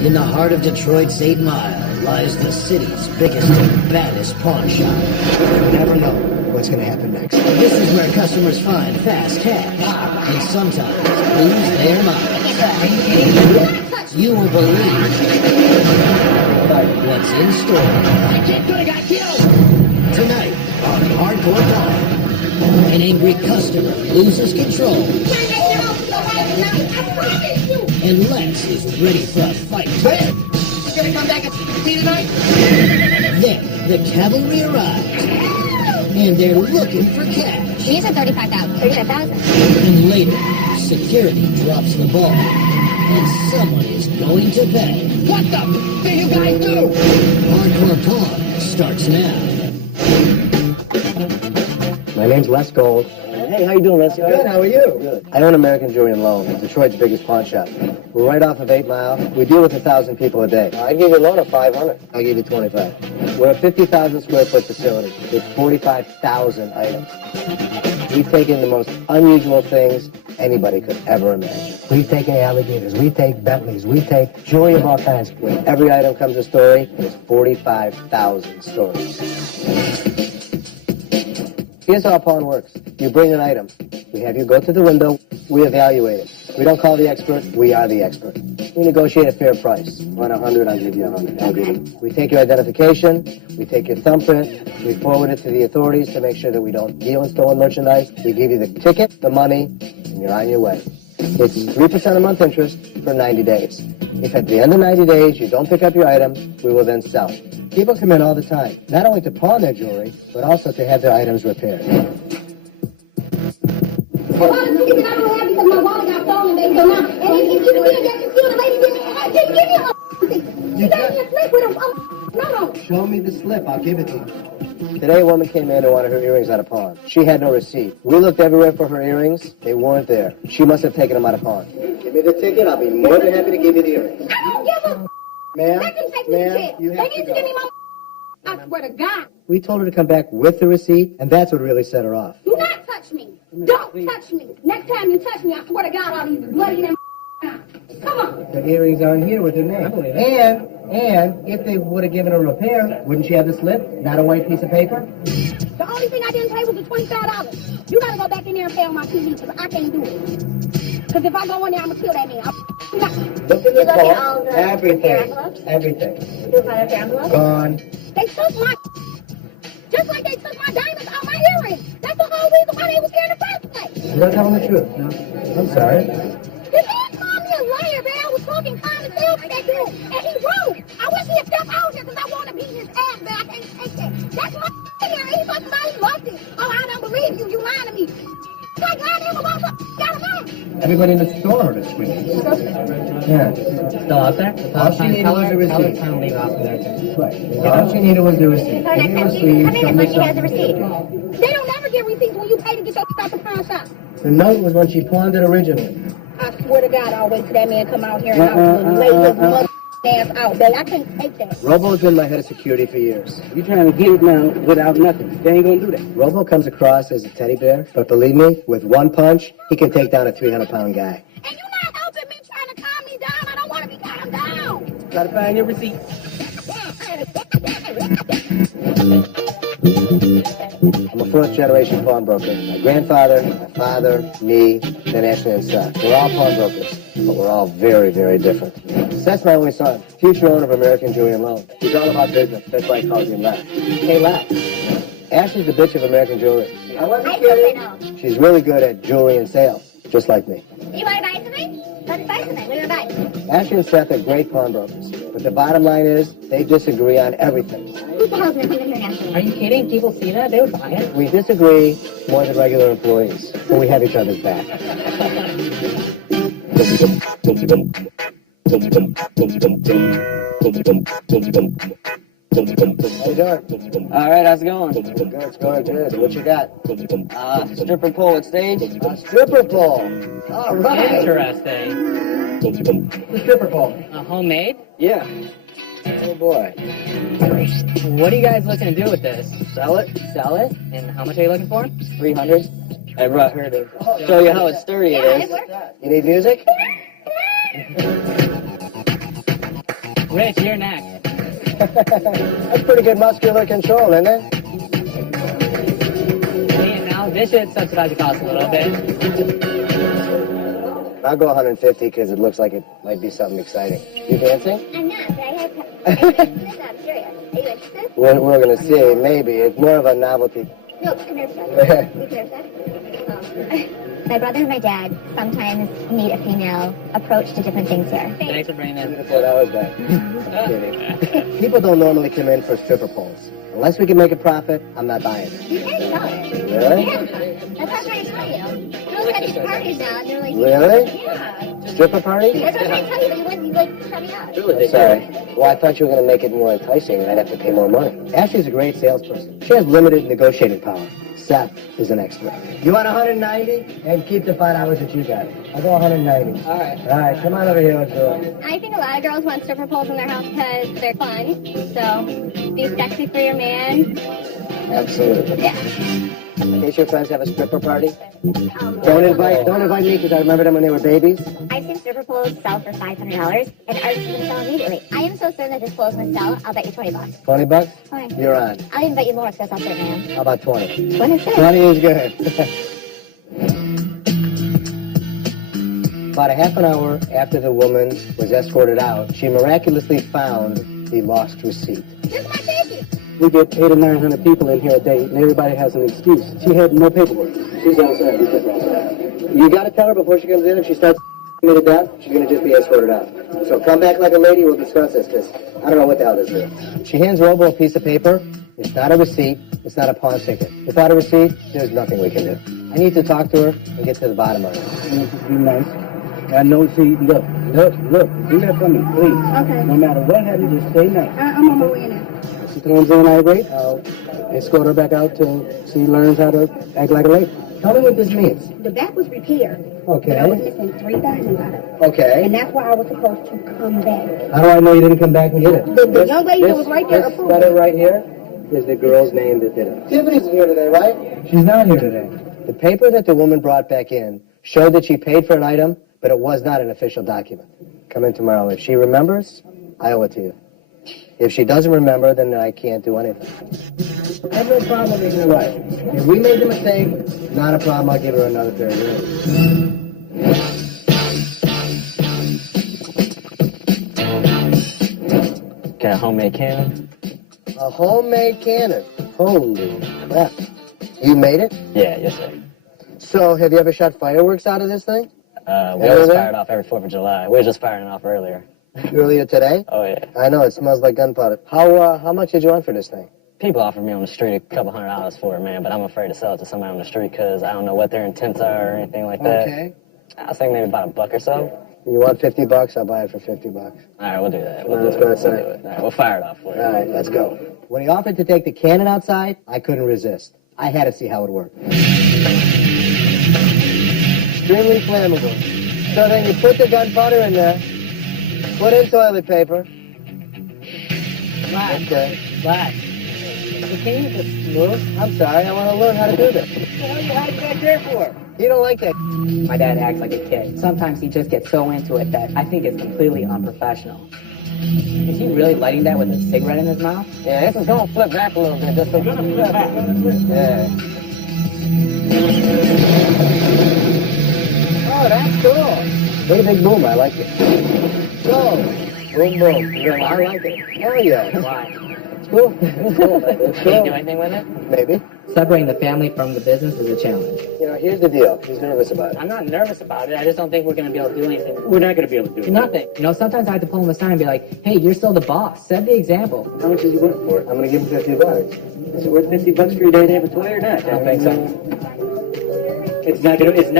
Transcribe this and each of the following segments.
In the heart of Detroit's 8 Mile lies the city's biggest and baddest pawn shop. You never know what's going to happen next. This is where customers find fast cash and sometimes lose their minds. You won't believe what's in store. My kid could have got killed. Tonight on Hardcore Pawn, an angry customer loses control. And Lex is ready for a fight. You gonna come back and see tonight? Then the cavalry arrives, and they're looking for cash. These are 35,000. 35,000. And later, security drops the ball, and someone is going to pay. What the do you guys do? Hardcore Pawn starts now. My name's Les Gold. Hey, how you doing, Les? Good, how are you? Good. I own American Jewelry and Loan, Detroit's biggest pawn shop. We're right off of 8 Mile. We deal with 1,000 people a day. I'd give you a loan of 500. I'll give you 25. We're a 50,000 square foot facility with 45,000 items. We take in the most unusual things anybody could ever imagine. We take alligators, we take Bentleys, we take jewelry of all kinds. When every item comes a story, there's 45,000 stories. Here's how a pawn works. You bring an item. We have you go to the window. We evaluate it. We don't call the expert. We are the expert. We negotiate a fair price. Want 100, I'll give you 100. I'll give you. We take your identification. We take your thumbprint. We forward it to the authorities to make sure that we don't deal in stolen merchandise. We give you the ticket, the money, and you're on your way. It's 3% a month interest for 90 days. If at the end of 90 days you don't pick up your item, we will then sell it. People come in all the time, not only to pawn their jewelry, but also to have their items repaired. Well, the ticket that I don't have because my wallet got stolen, baby. So now, and if you did that, you steal the lady didn't give me a ticket. She gave me a slip with a no. Show me the slip, I'll give it to you. Today, a woman came in and wanted her earrings out of pawn. She had no receipt. We looked everywhere for her earrings. They weren't there. She must have taken them out of pawn. Give me the ticket. I'll be more than happy to give you the earrings. I don't give a Ma'am, Let them take me to jail. you They have need to to give me go. my I swear to God. We told her to come back with the receipt, and that's what really set her off. Do not touch me. Don't touch me. Next time you touch me, I swear to God, I'll be bloody and come on. The earrings aren't here with her name. And if they would have given her a repair, wouldn't she have the slip? Not a white piece of paper? The only thing I didn't pay was the $25. You gotta go back in there and pay on my TV because I can't do it. Because if I go in there, I'm gonna kill that man. Look at this Look at all phone. the Everything. envelopes? Everything. You find a envelope? Gone. They took my just like they took my diamonds out my earrings. That's the whole reason why they was here in the first place. You're not telling the truth. No. I'm sorry. This man called me a liar, man. I was talking common sense back then, and he wrote. I wish he'd step out here because I want to beat his ass, but I can't take that. That's my here. He talking about he lost it. Oh, I don't believe you. You lying to me. Like lying to him about what? Got him out. Everybody in the store heard us screaming. Yeah. Still out there? All she needed was the receipt. Tell her to leave off of there. Right. All she needed was the receipt. Come Give me the in receipt. and Show me look, he has the something. receipt. They don't never get receipts when you pay to get your stuff out the pawn shop. The note was when she pawned it originally. I swear to God, I'll wait till that man come out here and I'll lay his mother ass out, babe. I can't take that. Robo's been my head of security for years. You trying to get it now without nothing. They ain't gonna do that. Robo comes across as a teddy bear, but believe me, with one punch, he can take down a 300-pound guy. And you're not helping me trying to calm me down. I don't want to be calmed down. Gotta find your receipt. I'm a fourth-generation pawnbroker. My grandfather, my father, me, then Ashley and Seth. We're all pawnbrokers, but we're all very, very different. Seth's my only son, future owner of American Jewelry and Loan. He's all about business. That's why he calls me Lex. Hey, Lex. Ashley's the bitch of American Jewelry. I wasn't kidding. She's really good at jewelry and sales, just like me. You want to buy something? Let's buy something. We're going to buy. Ashley and Seth are great pawnbrokers, but the bottom line is they disagree on everything. Who the hell's going to come in here now? Are you kidding? People see that? They would buy it. We disagree more than regular employees, but we have each other's back. How you doing? All right, how's it going? Good, it's going good. What you got? Stripper pole at stage. A stripper pole. All right. Interesting. The stripper pole. Homemade? Yeah. Oh boy. What are you guys looking to do with this? Sell it? Sell it? And how much are you looking for? 300. I brought her to show you how sturdy it is. You need music? Rich, you're next. That's pretty good muscular control, isn't it? Hey, now this should subsidize the cost a little bit. I'll go 150 because it looks like it might be something exciting. You dancing? I'm not, but I have. I'm serious. Are you interested? We're going to see. Maybe. It's more of a novelty. No, come here, son. You come here, son. My brother and my dad sometimes need a female approach to different things here. Thanks for bringing that. Before that was bad. I'm kidding. People don't normally come in for stripper poles. Unless we can make a profit, I'm not buying it. You can't sell it. Really? Yeah, that's what I'm trying to tell you. Girls have these parties now, and they're like, Really? yeah. Stripper party? That's what I'm trying to tell you, but you wouldn't, like, shut me up. I'm sorry. Well, I thought you were going to make it more enticing and I'd have to pay more money. Ashley's a great salesperson. She has limited negotiating power. Seth is an expert. You want 190? And keep the 5 hours that you got. I'll go 190. All right. All right, come on over here. Let's do it. I think a lot of girls want stripper poles in their house because they're fun. So, be sexy for your man. Absolutely. Yeah. In case your friends have a stripper party, don't invite me because I remember them when they were babies. I've seen stripper poles sell for $500, and ours is going to sell immediately. I am so certain that this pole is going to sell. I'll bet you $20. 20 bucks? Fine. You're on. I'll even bet you more because I'll certain I am. How about 20? What is it? 20 is good. About a half an hour after the woman was escorted out, she miraculously found the lost receipt. This is my ticket. We get 800 or 900 people in here a day, and everybody has an excuse. She had no paperwork. She's all set. You got to tell her before she comes in, if she starts me to death, she's going to just be escorted out. So come back like a lady, we'll discuss this, because I don't know what the hell this is. She hands Robo a piece of paper. It's not a receipt. It's not a pawn ticket. Without a receipt, there's nothing we can do. I need to talk to her and get to the bottom of it. Be nice. I know, see, look, do that for me, please. Okay. No matter what happens, just stay nice. I'm on my way now. She comes in irate, I'll escort her back out till she learns how to act like a lady. Tell me what this means. The back was repaired. Okay. But I was missing 3,000 out of it. Okay. And that's why I was supposed to come back. How do I know you didn't come back and get it? The young lady that was right there This approved. letter right here is the girl's name that did it. Tiffany's here today, right? She's not here today. The paper that the woman brought back in showed that she paid for an item, but it was not an official document. Come in tomorrow. If she remembers, I owe it to you. If she doesn't remember, then I can't do anything. I have no problem with her right. If we made the mistake, not a problem. I'll give her another pair of earrings. Got a homemade cannon? A homemade cannon. Holy crap. You made it? Yeah, yes, sir. So, have you ever shot fireworks out of this thing? We Ever always there? fire it off every 4th of July. We were just firing it off earlier. Earlier today? Oh, yeah. I know, it smells like gunpowder. How much did you want for this thing? People offer me on the street a couple $100 for it, man, but I'm afraid to sell it to somebody on the street because I don't know what their intents are or anything like that. Okay. I was thinking maybe about $1 or so. You want $50? I'll buy it for $50. All right, we'll do that. Well, We'll let's do go it. outside. We'll do it. All right, we'll fire it off for you. All right, let's go. When he offered to take the cannon outside, I couldn't resist. I had to see how it worked. Extremely flammable. So then you put the gunpowder in there, put in toilet paper. Relax. Okay. Relax. Can you just move? I'm sorry, I want to learn how to do this. What are you hiding back there for? You don't like that. My dad acts like a kid. Sometimes he just gets so into it that I think it's completely unprofessional. Is he really lighting that with a cigarette in his mouth? Yeah, this is going to flip back a little bit. Just to flip back. Yeah. Oh, that's cool. Big, big boom. I like it. So, boom, boom. I like it. Hell yeah. Why? It's cool. It's cool. It's Can you do cool. anything with it? Maybe. Separating the family from the business is a challenge. You know, here's the deal. He's nervous about it. I'm not nervous about it. I just don't think we're going to be able to do anything. We're not going to be able to do it. Nothing. You know, sometimes I have to pull him aside and be like, hey, you're still the boss. Set the example. How much is he worth for it? I'm going to give him $50. Is it worth $50 for your day to have a toy or not? I don't think so. It's not gonna. It's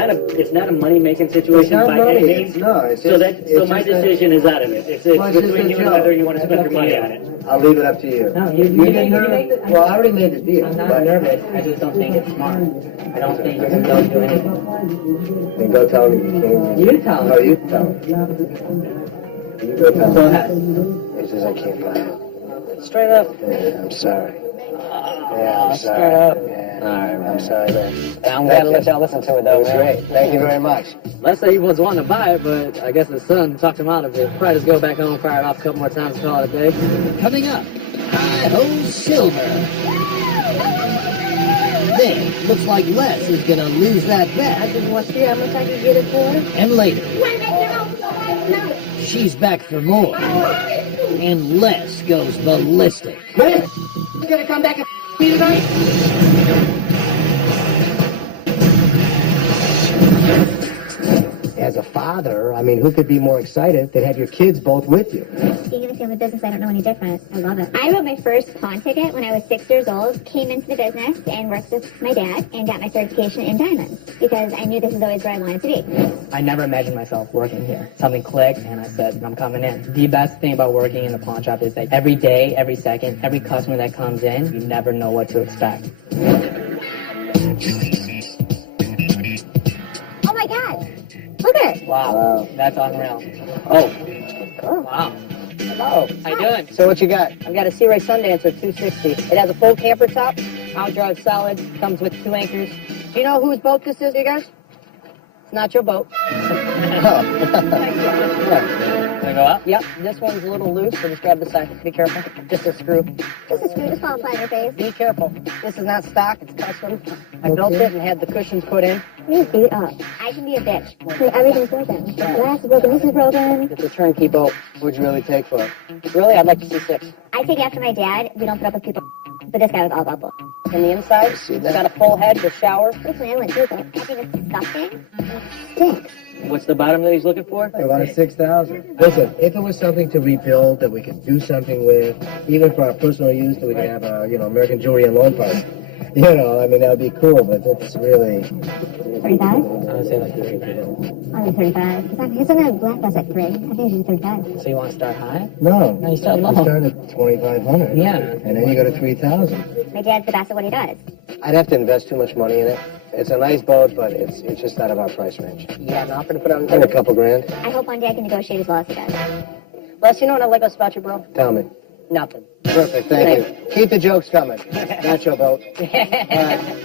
not a money making situation It's not by money. any means. It's So my decision is out of it. It's Well, it's just between a you and joke. whether you want to spend your money on it. I'll leave it up to you. No, you get make nervous? the- Well, I already made the deal. I'm not but- nervous. I just don't think it's smart. I don't think you're going to be able to do anything. Then go tell him you can't. You tell No, him. you tell him. You go tell him. Go ahead. He says I can't buy it. Straight up. Yeah, I'm sorry. Yeah, I'm straight sorry. up. Yeah. All right, man. I'm sorry, man. I'm glad to let y'all listen to it, though, That was man. great. Thank you very much. Let's say he was wanting to buy it, but I guess his son talked him out of it. Probably just go back home, fire it off a couple more times, and call it a day. Coming up, Hi-Ho Silver. Then, looks like Les is gonna lose that bet. I just want to see how much I can get it for. And later, she's back for more. And Les goes ballistic. You gonna come back and me tonight? As a father, I mean, who could be more excited than have your kids both with you? Being in the family business, I don't know any different. I love it. I wrote my first pawn ticket when I was 6 years old, came into the business and worked with my dad and got my certification in diamonds because I knew this is always where I wanted to be. I never imagined myself working here. Something clicked, and I said, I'm coming in. The best thing about working in the pawn shop is that every day, every second, every customer that comes in, you never know what to expect. Oh my God! Look at it! Wow. That's unreal. Oh. Wow. Hello. How you doing? So what you got? I've got a Sea Ray Sundancer 260. It has a full camper top, out drive solid, comes with 2 anchors. Do you know whose boat this is, you guys? It's not your boat. Can I go up? Yep, this one's a little loose, so just grab the side. Be careful. Just a screw. Just a screw, just fall flat in your face. Be careful. This is not stock, it's custom. I built it and had the cushions put in. You beat up. I can be a bitch. Everything's broken. The glass is broken, this is broken. It's a turnkey boat. What'd you really take for it? Really, I'd like to see 6. I take after my dad. We don't put up with people. But this guy was all double. And the inside, it's got a full head with shower. This man went through it. I think it's disgusting. It stinks. What's the bottom that he's looking for? I wanted 6,000. Listen, if it was something to rebuild that we could do something with, even for our personal use, that we could have a, American Jewelry and Loan Party. I mean, that would be cool, but it's really... 35? I would say like 35. I'll do 35. Isn't that black bus at 3? I think you should do 35. So you want to start high? No. No, you start low. You start at 2,500. Yeah. And then you go to 3,000. My dad's the best at what he does. I'd have to invest too much money in it. It's a nice boat, but it's just out of our price range. You have an offer to put on the And a table? couple grand. I hope one day I can negotiate as well as he does. Les, you know what I like about you, bro? Tell me. Nothing. Perfect, thank you. Keep the jokes coming. Not your boat.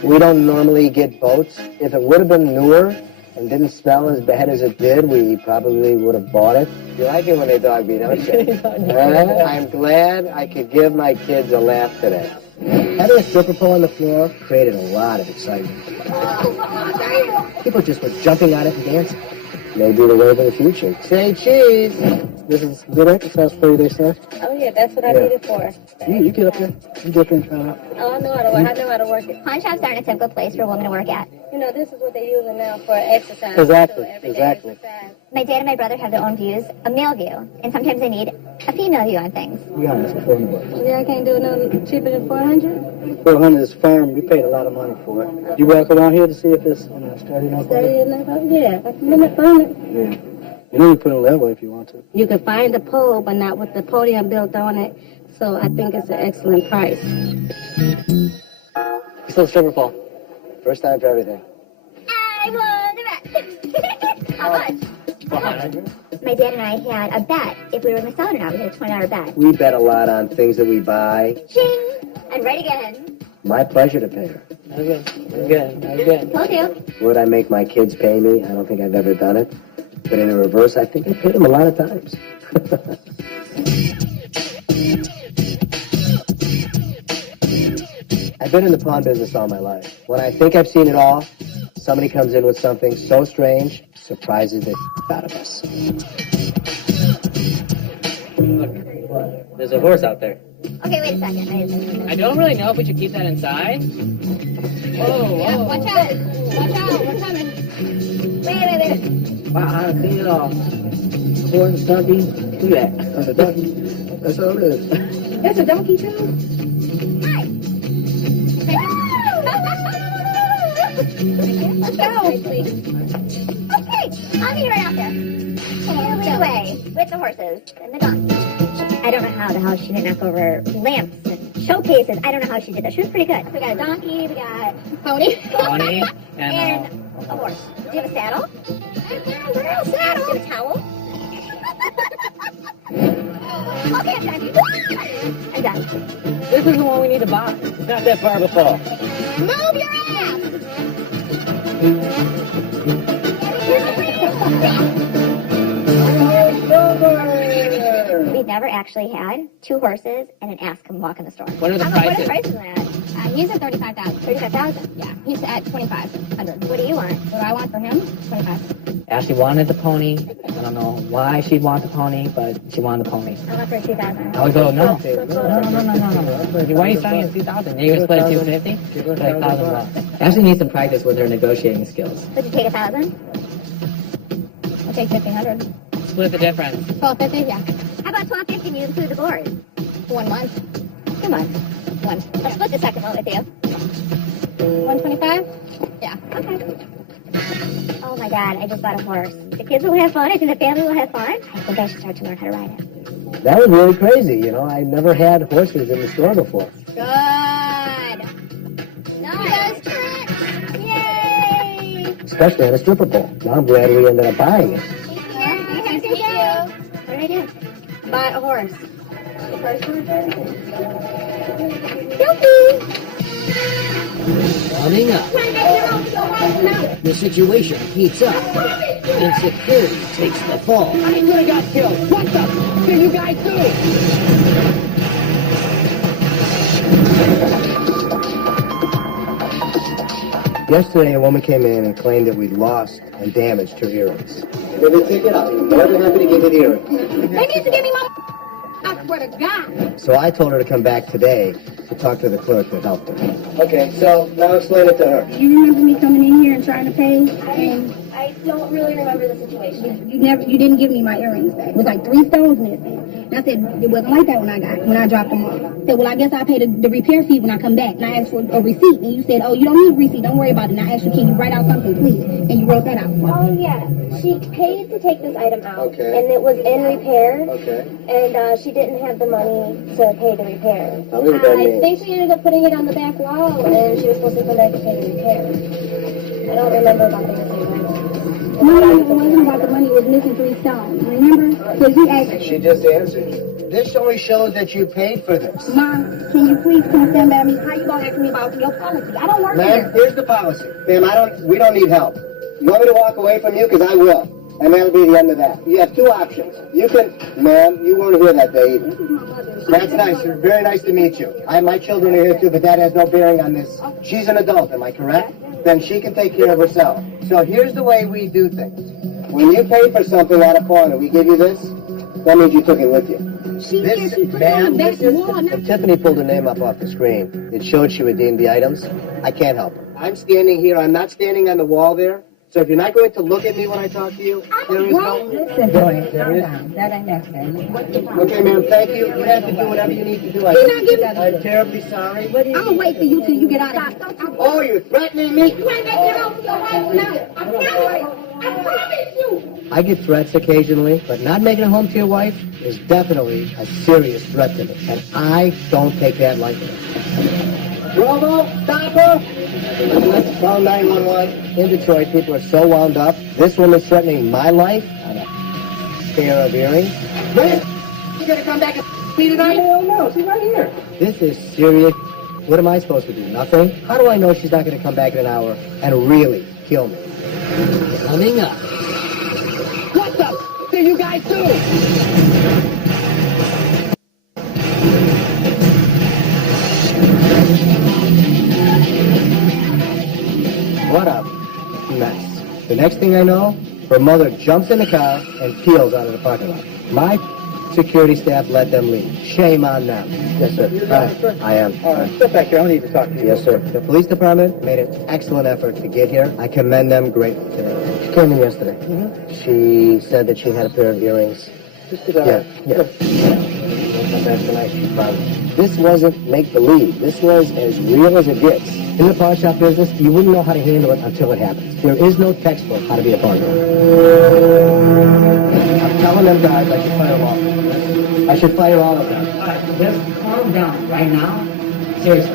We don't normally get boats. If it would have been newer and didn't smell as bad as it did, we probably would have bought it. You like it when they dog me, don't you? I'm glad I could give my kids a laugh today. Having a stripper pole on the floor created a lot of excitement. People just were jumping on it and dancing. Maybe the wave of the future. Say cheese. This is good exercise for you, they say. Oh yeah, that's what I need it for. You get up there. You get up there and try it out. Oh, I know how to work. I know how to work it. Pawn shops aren't a typical place for a woman to work at. You know, this is what they're using now for exercise. Exactly, So everyday exactly. exercise. My dad and my brother have their own views, a male view, and sometimes they need a female view on things. Yeah, it's $40. Yeah, I can't do no cheaper than 400. 400 is firm. We paid a lot of money for it. You walk around here to see if it's sturdy enough. Sturdy enough? Yeah, I can limit on it. Yeah. You know you put it level if you want to. You can find the pole, but not with the podium built on it. So I think it's an excellent price. Still stripper pole. First time for everything. I won the bet. How much? 400. My dad and I had a bet if we were going to sell it or not. We had a $20 bet. We bet a lot on things that we buy. Ching! And right again. My pleasure to pay her. That was good. That was good. That was good. Told you. Would I make my kids pay me? I don't think I've ever done it. But in the reverse, I think I paid them a lot of times. I've been in the pawn business all my life. When I think I've seen it all, somebody comes in with something so strange, surprises the out of us. Look, there's a horse out there. Okay, wait a second. I don't really know if we should keep that inside. Whoa, whoa. Watch out. Watch out. We're coming. Wait. Wow, I've seen it all. Horse, donkey, do that. That's a donkey. That's all it is. That's a donkey too? Hi. Let's go. Okay, I'll meet you right out there. Clearly away with the horses and the donkey. I don't know how the hell she didn't knock over lamps and showcases. I don't know how she did that. She was pretty good. We got a donkey, we got a pony. Pony and a horse. Do you have a saddle? Girl, saddle. Do you have a towel? Okay, I'm done. I'm done. This is the one we need to buy. It's not that far of a fall. Move your ass! We never actually had 2 horses and an ass come walk in the store. What are the What prices? are prices on that? He's at 35,000. 35,000? Yeah, he's at 2,500. What do you want? What do I want for him? 25. Ashley wanted the pony. I don't know why she'd want the pony, but she wanted the pony. I want for 2,000. I would go, no. No. Why are you starting at 2,000? You're going to split at 250? Split like 1,000 bucks. Ashley needs some practice with her negotiating skills. Would you take 1,000? I'll take 1,500. Split the difference. 1250, yeah. How about 1250 and you include the board? 1 month. 2 months. 1. I'll split the second one with you. 125? Yeah. Okay. Oh my god, I just bought a horse. The kids will have fun. I think the family will have fun. I think I should start to learn how to ride it. That was really crazy, you know. I never had horses in the store before. Good. Nice. Tricks. Yay. Especially on a stripper pole. Now I'm glad we ended up buying it. Thank you. What did I do? Bought a horse. The first one? Guilty. Coming up, the situation heats up. Insecurity takes the fall. I could have got killed. What the did you guys do? Yesterday, a woman came in and claimed that we'd lost and damaged her earrings. Give the ticket up. More than happy to give you the earrings. They need to give me my... I swear to God. So I told her to come back today to talk to the clerk that helped her. Okay, so now explain it to her. You remember me coming in here and trying to pay? And I don't really remember the situation. You didn't give me my earrings back. It was like 3 stones missing. And I said, it wasn't like that when I dropped them off. I said, well, I guess I'll pay the repair fee when I come back. And I asked for a receipt. And you said, oh, you don't need a receipt. Don't worry about it. And I asked you, can you write out something, please? And you wrote that out. Oh, yeah. She paid to take this item out. Okay. And it was in repair. Okay. And she didn't have the money to pay the repair. Tell me what that I means. think she ended up putting it on the back wall, and she was supposed to come back and pay the repair. I don't remember about the receipt. No, it wasn't about the money. It was missing 3 stones. Remember? Because you asked, She just answered you. This only shows that you paid for this. Mom, can you please come stand by me? How you going to ask me about your policy? I don't work Ma'am, here. here's the policy. Ma'am, we don't need help. You want me to walk away from you? Because I will. And that'll be the end of that. You have 2 options. You can, ma'am, you weren't here that day either. That's nice. Very nice to meet you. My children are here too, but that has no bearing on this. She's an adult, am I correct? Then she can take care of herself. So here's the way we do things. When you pay for something at a corner, we give you this, that means you took it with you. She put it on the back wall. Now, If Tiffany pulled her name up off the screen, it showed she redeemed the items. I can't help her. I'm standing here. I'm not standing on the wall there. So if you're not going to look at me when I talk to you, there is no... listen, boy, calm down. That ain't necessary. Okay, ma'am, thank you. You have to do whatever you need to do. I'm terribly sorry. I'm going to wait for you till you get out of here. Oh, you're threatening me? You ain't making it over your wife now. I promise you. I get threats occasionally, but not making it home to your wife is definitely a serious threat to me. And I don't take that lightly. Robo, stop her! Let's call 911. In Detroit, people are so wound up. This woman's threatening my life on a pair of earrings. You gonna come back and me tonight? No, she's right here. This is serious. What am I supposed to do? Nothing? How do I know she's not going to come back in an hour and really kill me? Coming up, What the did you guys do? What a mess. The next thing I know, her mother jumps in the car and peels out of the parking lot. My security staff let them leave. Shame on them. Yes, sir. I am. All right, step back here. I need to talk to you. Yes, sir. The police department made an excellent effort to get here. I commend them greatly today. She came in yesterday. She said that she had a pair of earrings. Just get out. Yeah. Come back tonight, she promised. This wasn't make-believe. This was as real as it gets. In the pawn shop business, you wouldn't know how to handle it until it happens. There is no textbook how to be a pawn shop. I'm telling them guys I should fire them all. I should fire all of them. All right, just calm down right now. Seriously.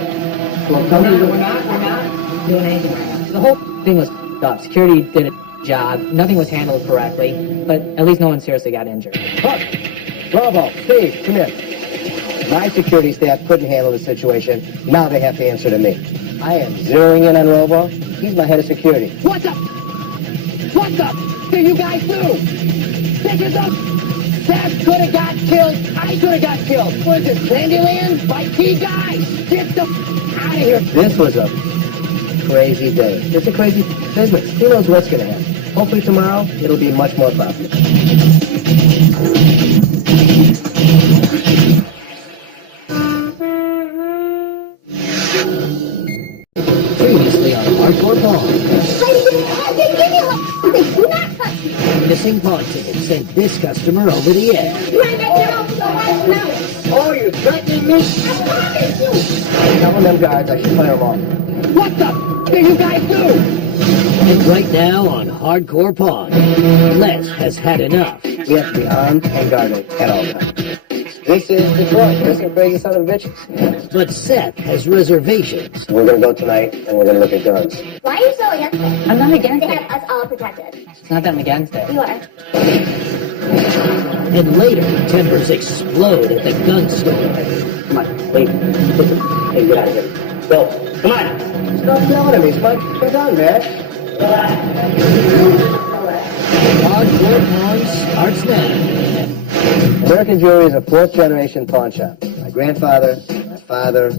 Well, tell me We're not doing anything right now. The whole thing was f***ed up. Security did a job. Nothing was handled correctly. But at least no one seriously got injured. Bravo, Steve, come here. My security staff couldn't handle the situation. Now they have to answer to me. I am zeroing in on Robo. He's my head of security. What the? What the did you guys do? This is a... Seth could have got killed. I could have got killed. What is this, Candyland? My key guys. Get the out of here. This was a crazy day. It's a crazy business. Who knows what's going to happen? Hopefully tomorrow, it'll be much more profitable. Previously on Hardcore Pawn. They do not touch me. Missing pawn ticket sent this customer over the edge. Right now, right now. Oh, you're threatening me? I promise you. Tell them guards I should fire them off. What the did you guys do? And right now on Hardcore Pawn, Les has had enough. We have to be armed and guarded at all times. This is Detroit. This is a crazy son of bitches. But Seth has reservations. We're going to go tonight, and we're going to look at guns. Why are you so against it? I'm not against They it. have us all protected. It's not that I'm against it. You are. And later, tempers explode at the gun store. Come on, wait. Hey, get out of here. Go. Come on. Stop yelling at me, Spike. Get on, man. Hardcore Pawn starts now. American Jewelry is a fourth-generation pawn shop. My grandfather, my father,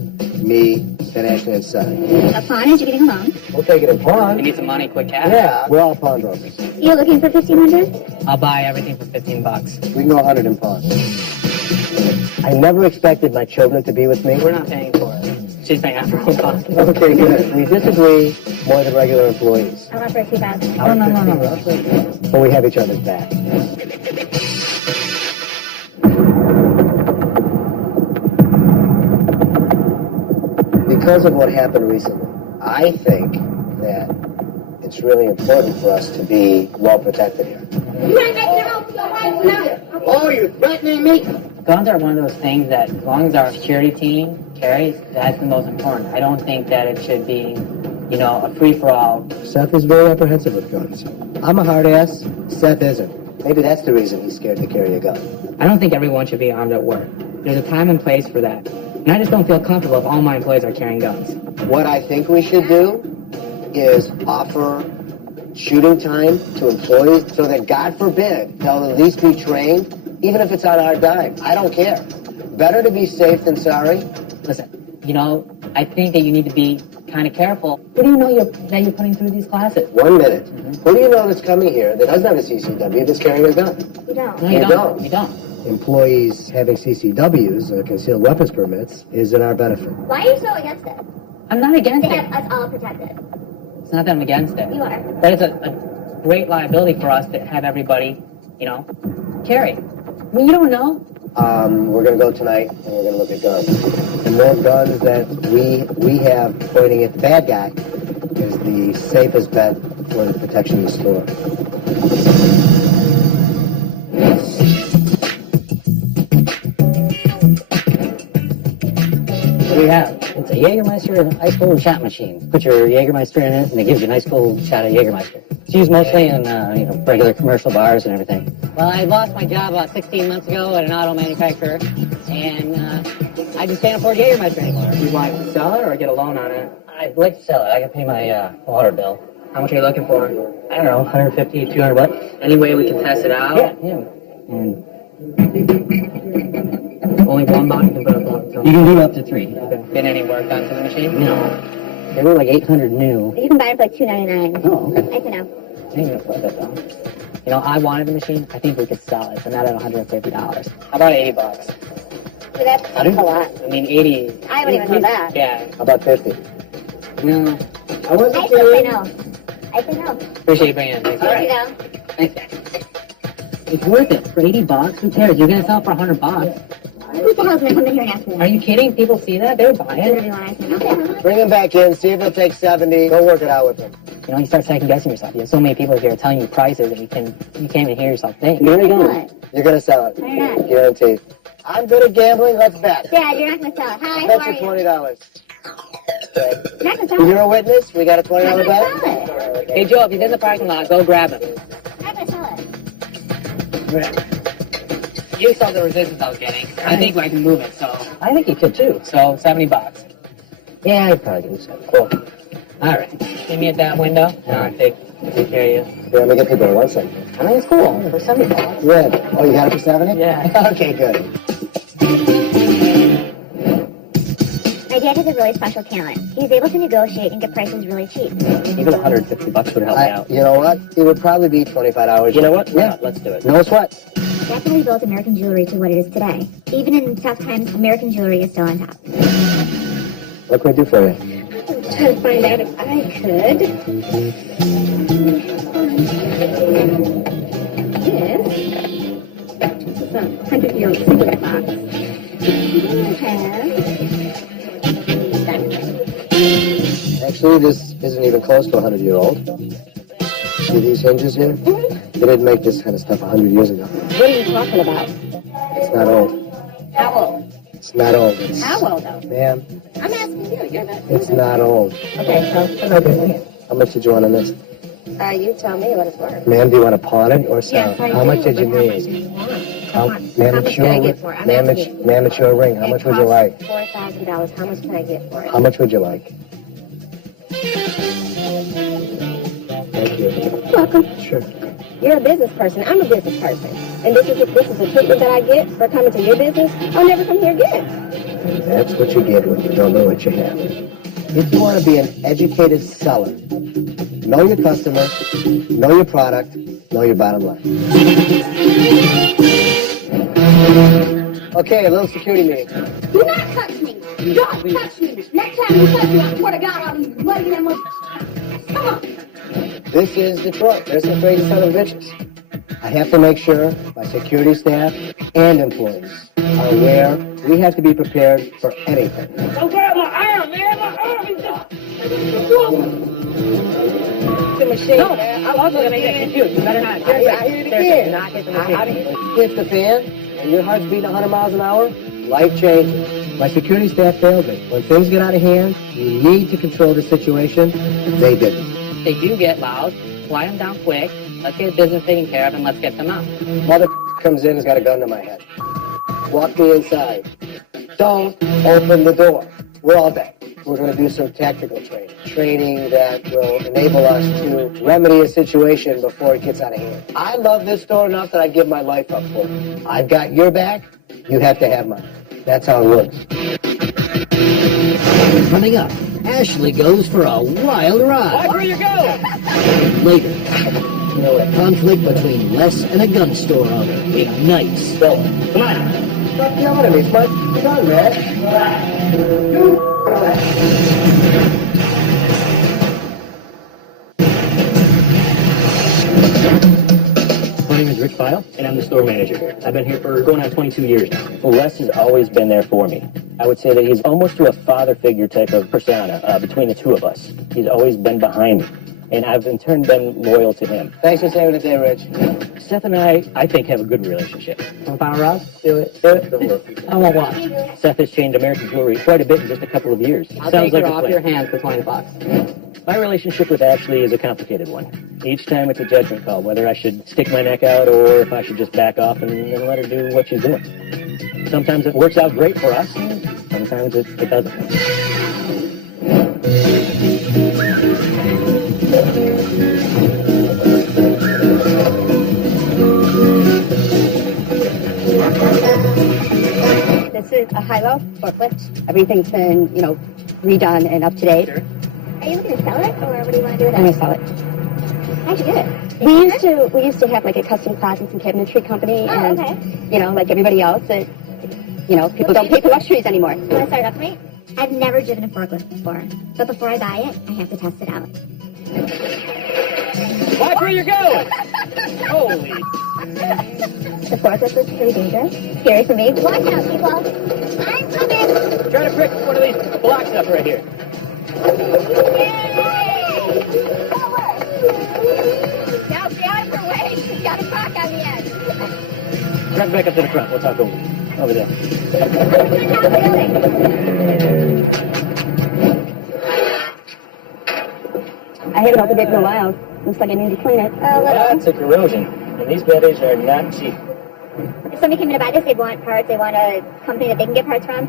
me, then Ashley and Son. A pawn is you're getting a loan. We'll take it in You pawn. need some money, quick cash. Yeah, we're all pawnbrokers. You're looking for $1,500? I'll buy everything for $15. We can go 100 in pawn. I never expected my children to be with me. We're not paying for it. She's paying out for her cost. Okay, good. We disagree more than regular employees, I want for $2,000. Oh, no. but we have each other's back. Because of what happened recently, I think that it's really important for us to be well protected here. Right now, right now. Oh, you're threatening me? Guns are one of those things that as long as our security team carries, that's the most important. I don't think that it should be, a free-for-all. Seth is very apprehensive with guns. I'm a hard ass. Seth isn't. Maybe that's the reason he's scared to carry a gun. I don't think everyone should be armed at work. There's a time and place for that. And I just don't feel comfortable if all my employees are carrying guns. What I think we should do is offer shooting time to employees so that, God forbid, they'll at least be trained, even if it's on our dime. I don't care. Better to be safe than sorry. Listen, I think that you need to be kind of careful. Who do you know that you're putting through these classes? 1 minute. Who do you know that's coming here that doesn't have a CCW that's carrying a gun? You don't. No, You you don't. don't. You don't. Employees having CCWs, or concealed weapons permits, is in our benefit. Why are you so against it? I'm not against They it. have us all protected. It's not that I'm against it. You are. But it's a great liability for us to have everybody, carry. I mean, you don't know. We're going to go tonight, and we're going to look at guns. The more guns that we have pointing at the bad guy is the safest bet for the protection of the store. What do you have? It's a Jägermeister ice cold shot machine. Put your Jägermeister in it, and it gives you a nice cold shot of Jägermeister. It's used mostly in regular commercial bars and everything. Well, I lost my job about 16 months ago at an auto manufacturer, and I just can't afford Jägermeister anymore. Do you want to sell it or get a loan on it? I'd like to sell it. I can pay my water bill. How much are you looking for? I don't know, 150, 200 bucks. Any way we can test it out? Yeah. And Only one box can put up on. So. you can do up to 3. Okay. Get any work done to the machine? No. They were like 800 new. You can buy it for like $2.99. Oh, okay. I can know. I ain't gonna put that down. I wanted the machine. I think we could sell it, but not at $150. How about $80? So that's a lot. I mean, 80. I wouldn't even know that. Yeah. How about 50? No. I wasn't I still say no. I say no. Appreciate you bringing it. Thanks. I'll let you know. Thanks. It's worth it. For 80 bucks, who cares? You're gonna sell it for 100 bucks. Who the hell's gonna come in here and ask me Are that? you kidding? People see that? They would buy Whatever it. you want, I say no. Bring him back in, see if he'll take 70. Go work it out with him. You start second guessing yourself. You have so many people here telling you prices that you can't even hear yourself think. Here we go. What? You're going to sell it. Why not? Guaranteed. I'm good at gambling. Let's bet. Dad, you're not gonna sell it. Hi, how Bet are you you? $20. You're not gonna sell You're it. a witness. We got a I'm $20 not bet. gonna sell it. Hey, Joe, if he's in the parking lot, go grab him. I'm not gonna sell it. You saw the resistance I was getting. I think I can move it, so. I think you could too. So, $70. Yeah, I'd probably do so. Cool. All right. Meet me at that window, and I'll take care of you. Yeah, let me get the door. 1 second. I think it's cool. For $70. Red. Oh, you got it for 70? Yeah. Okay, good. My dad has a really special talent. He's able to negotiate and get prices really cheap. Even $150 would help me out. You know what? It would probably be $25. You know what? Yeah. Let's do it. No sweat. That's how we built American jewelry to what it is today. Even in tough times, American jewelry is still on top. What can we do for you? I'm trying to find out if I could. This is a 100-year-old cigarette box. Actually, this isn't even close to 100-year-old. See these hinges here? They didn't make this kind of stuff 100 years ago. What are you talking about? It's not old. How old? It's not old. It's, How old, though? ma'am, I'm asking you. You're not. it's not old. Okay, so what do I do? How much did you want on this? You tell me what it's worth. Ma'am, do you want to pawn it or sell Yes, it? I How do, much did you but how much need? do you want? How, How much ma'am, can it's I your, get for it? I'm ma'am, asking it's, you. ma'am, it's your ring. How much would you like? $4,000. How much can I get for it? How much would you like? Thank you. Welcome. Sure. You're a business person. I'm a business person. And this is the treatment that I get for coming to your business. I'll never come here again. That's what you get when you don't know what you have. If you want to be an educated seller, know your customer, know your product, know your bottom line. Okay, a little security meeting. Do not touch me. Don't touch me. Next time you touch me, I swear to God, I'll be bloody that mother. Come on. This is Detroit. There's some crazy son of bitches. I have to make sure my security staff and employees are aware we have to be prepared for anything. Don't grab my arm, man. My arm is just... The machine, no, man. I'm also going to get confused. You better not. I hear it again. Not hit the machine. Hits the fan and your heart's beating 100 miles an hour, life changes. My security staff failed me. When things get out of hand, you need to control the situation. They didn't. They do get loud. Quiet them down quick. Let's get business taken care of and let's get them out. Mother comes in, has got a gun to my head. Walk me inside. Don't open the door. We're all back. We're going to do some tactical training. Training that will enable us to remedy a situation before it gets out of hand. I love this store enough that I give my life up for it. I've got your back. You have to have mine. That's how it works. Coming up, Ashley goes for a wild ride. Watch where you go. Later, a conflict between Les and a gun store owner ignites. Come on. Stop yelling at me. It's my gun, man. My name is Rich Pyle, and I'm the store manager here. I've been here for going on 22 years now. Well, Les has always been there for me. I would say that he's almost to a father figure type of persona between the two of us. He's always been behind me, and I've in turn been loyal to him. Thanks for saving the day, Rich. Seth and I think, have a good relationship. Some power rod? Do it. I won't watch. Seth has changed American jewelry quite a bit in just a couple of years. I'll Sounds take her like a off plan. your hands for $20. My relationship with Ashley is a complicated one. Each time it's a judgment call, whether I should stick my neck out or if I should just back off and let her do what she's doing. Sometimes it works out great for us, and sometimes it doesn't. This is a high-low forklift. Everything's been, redone and up to date. Are you looking to sell it, or what do you want to do with I'm it? gonna sell it. How'd you get it? We used to have like a custom closets and cabinetry company, Oh, and okay. like everybody else, people don't pay for luxuries anymore. You want to start up, mate? I've never driven a forklift before, but before I buy it, I have to test it out. Watch where you're going. Holy. The forklift was pretty dangerous. Scary for me. Watch out, people. I'm coming. Try to pick one of these blocks up right here. Now stay out of her way. She's got a crack on the edge. Drive back up to the front. We'll talk over there. I haven't opened it in a while. Looks like I need to clean it. A little. Lots of corrosion, and these batteries are not cheap. if somebody came in to buy this, they'd want parts, they want a company that they can get parts from.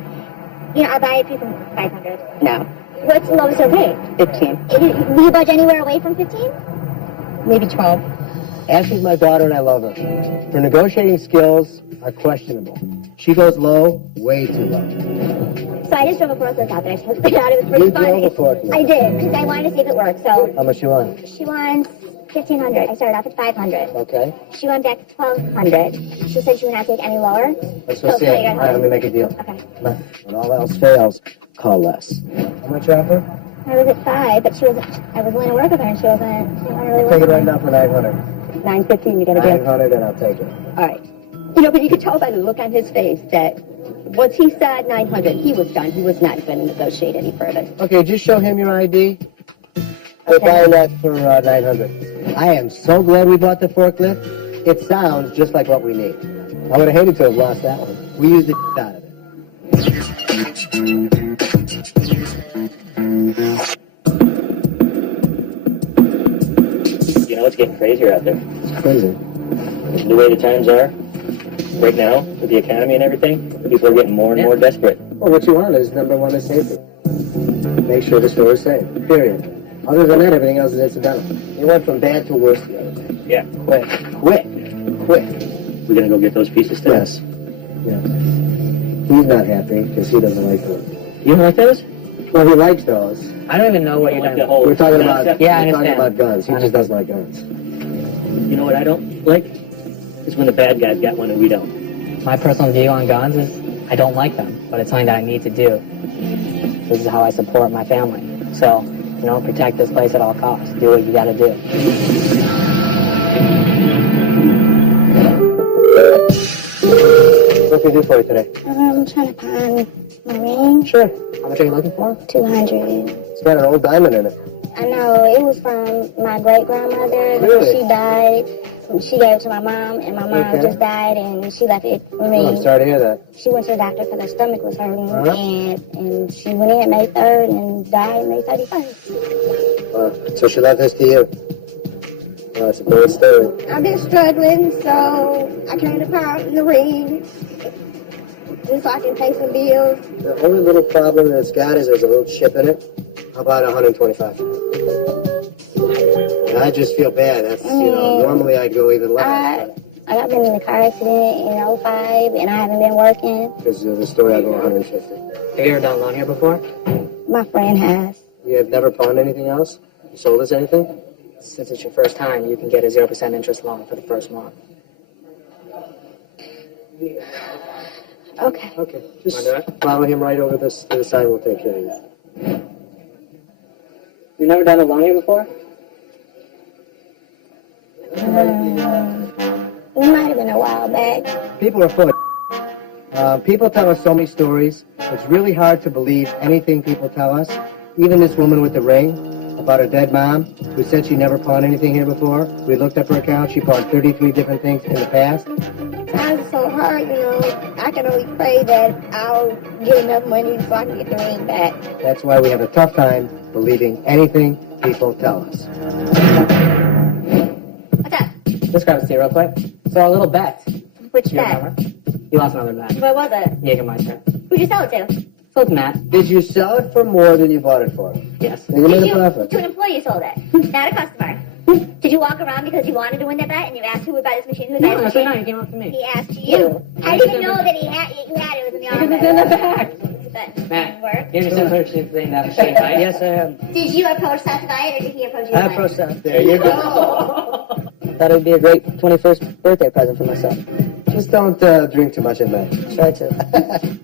You know, I'll buy it for you from 500. No. What's the lowest you'll take? 15. Will you budge anywhere away from 15? Maybe 12. Ashley's my daughter and I love her. Her negotiating skills are questionable. She goes low, way too low. So I just drove a forklift out there. I thought it was pretty You funny. drove a forklift? I did, because I wanted to see if it worked. So How much you want? she wants 1,500. I started off at 500. Okay. She went back to 1,200. She said she would not take any lower. Let's go see So it. All right, let me make a deal. Okay. Come on. When all else fails, call Les. How much you offer? I was at 5, but I was willing to work with her, and she didn't want to really work Take it with right me. now for 900. 9:15, you gotta do. 900 and I'll take it. All right. You know, but you could tell by the look on his face that once he said 900, he was done. He was not going to negotiate any further. Okay, just show him your ID. We're buying that for 900. I am so glad we bought the forklift. It sounds just like what we need. I would have hated to have lost that one. We used the out of it. You know, it's getting crazier out there. It's crazy. The way the times are right now with the economy and everything, people are getting more and more desperate. Well, what you want is number one is safety. Make sure the store is safe. Period. Other than that, everything else is incidental. It went from bad to worse the other day. Yeah. Quick. We're gonna go get those pieces still. Yes. Yes. He's not happy because he doesn't like them. You don't like those? Well, he likes those. I don't even know what you're Like talking the about. whole We're talking concept. about Yeah, I we're talking understand. about guns. He just doesn't like guns. You know what I don't like? Is when the bad guys got one and we don't. My personal view on guns is I don't like them, but it's something that I need to do. This is how I support my family. So, you know, protect this place at all costs. Do what you gotta do. What can we do for you today? I'm trying to find my ring. Sure. How much are you looking for? 200. It's got an old diamond in it. I know, it was from my great-grandmother. Really? She died. She gave it to my mom, and my mom Okay. just died, and she left it for me. Oh, I'm sorry to hear that. She went to the doctor because her stomach was hurting, Uh-huh. and she went in May 3rd and died May 31st. So she left this to you. Oh, it's a great story. I've been struggling, so I came to pound the ring just so I can pay some bills. The only little problem that it's got is there's a little chip in it. How about 125? And I just feel bad. That's, you know, normally I'd go even less. I've been in a car accident in 05, and I haven't been working. Because of the story, I go 150. Have you ever done loan here before? My friend has. You have never pawned anything else? You sold us anything? Since it's your first time, you can get a 0% interest loan for the first month. Okay. Okay. Just Wanna do it? follow him right over this to the side. We'll take care of you. You've never done a loan here before? It might have been a while back. People are full of people tell us so many stories. It's really hard to believe anything people tell us. Even this woman with the ring about her dead mom who said she never pawned anything here before. We looked up her account. She pawned 33 different things in the past. Times are so hard, you know. I can only pray that I'll get enough money so I can get the ring back. That's why we have a tough time believing anything people tell us. What's up? Just grab a seat real quick. So our little bet. Which You bet? remember? You lost another bet. What was it? Jägermeister. Who'd you sell it to? Sold to Matt. Did you sell it for more than you bought it for? Yes. Then you made a To profit. an employee you sold it, not a customer. Did you walk around because you wanted to win that bet and you asked who would buy this machine? Who would buy No, this actually, no, machine? you came up to me. He asked you. I didn't know that you had it. It was in the office. Because it's in the back. But it Matt, didn't work. you're just purchasing that machine, right? Yes, I am. Did you approach Seth to buy it, or did he approach you? I to buy it? approached that. There you go. Thought it would be a great 21st birthday present for myself. Just don't drink too much at night. Try to.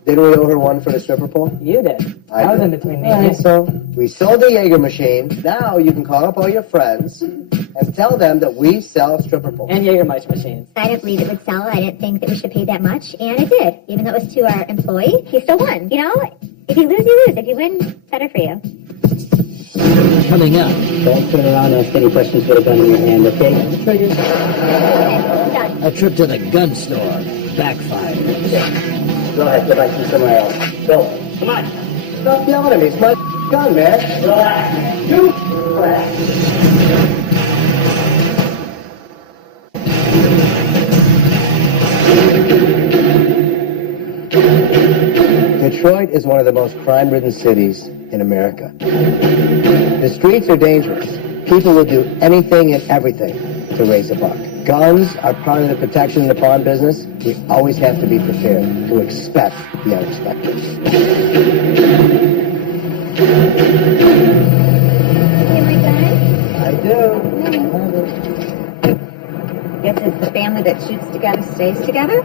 Didn't we owe her one for the stripper pole? You did. I I was did. in between me All and right, you. so we sold the Jaeger machine. Now you can call up all your friends and tell them that we sell stripper poles. And Jägermeister machines. I didn't believe it would sell. I didn't think that we should pay that much, and it did. Even though it was to our employee, he still won. You know, if you lose, you lose. If you win, better for you. Coming up, Don't turn around and ask any questions with a gun in your hand, okay? Done. a trip to the gun store backfired. Go ahead, go back to somewhere else. Go. Come on. Stop yelling at me. It's my gun, man. Relax. You relax. Detroit is one of the most crime-ridden cities in America. The streets are dangerous. People will do anything and everything to raise a buck. Guns are part of the protection in the pawn business. We always have to be prepared to expect the unexpected. I do. Guess it's the family that shoots together stays together?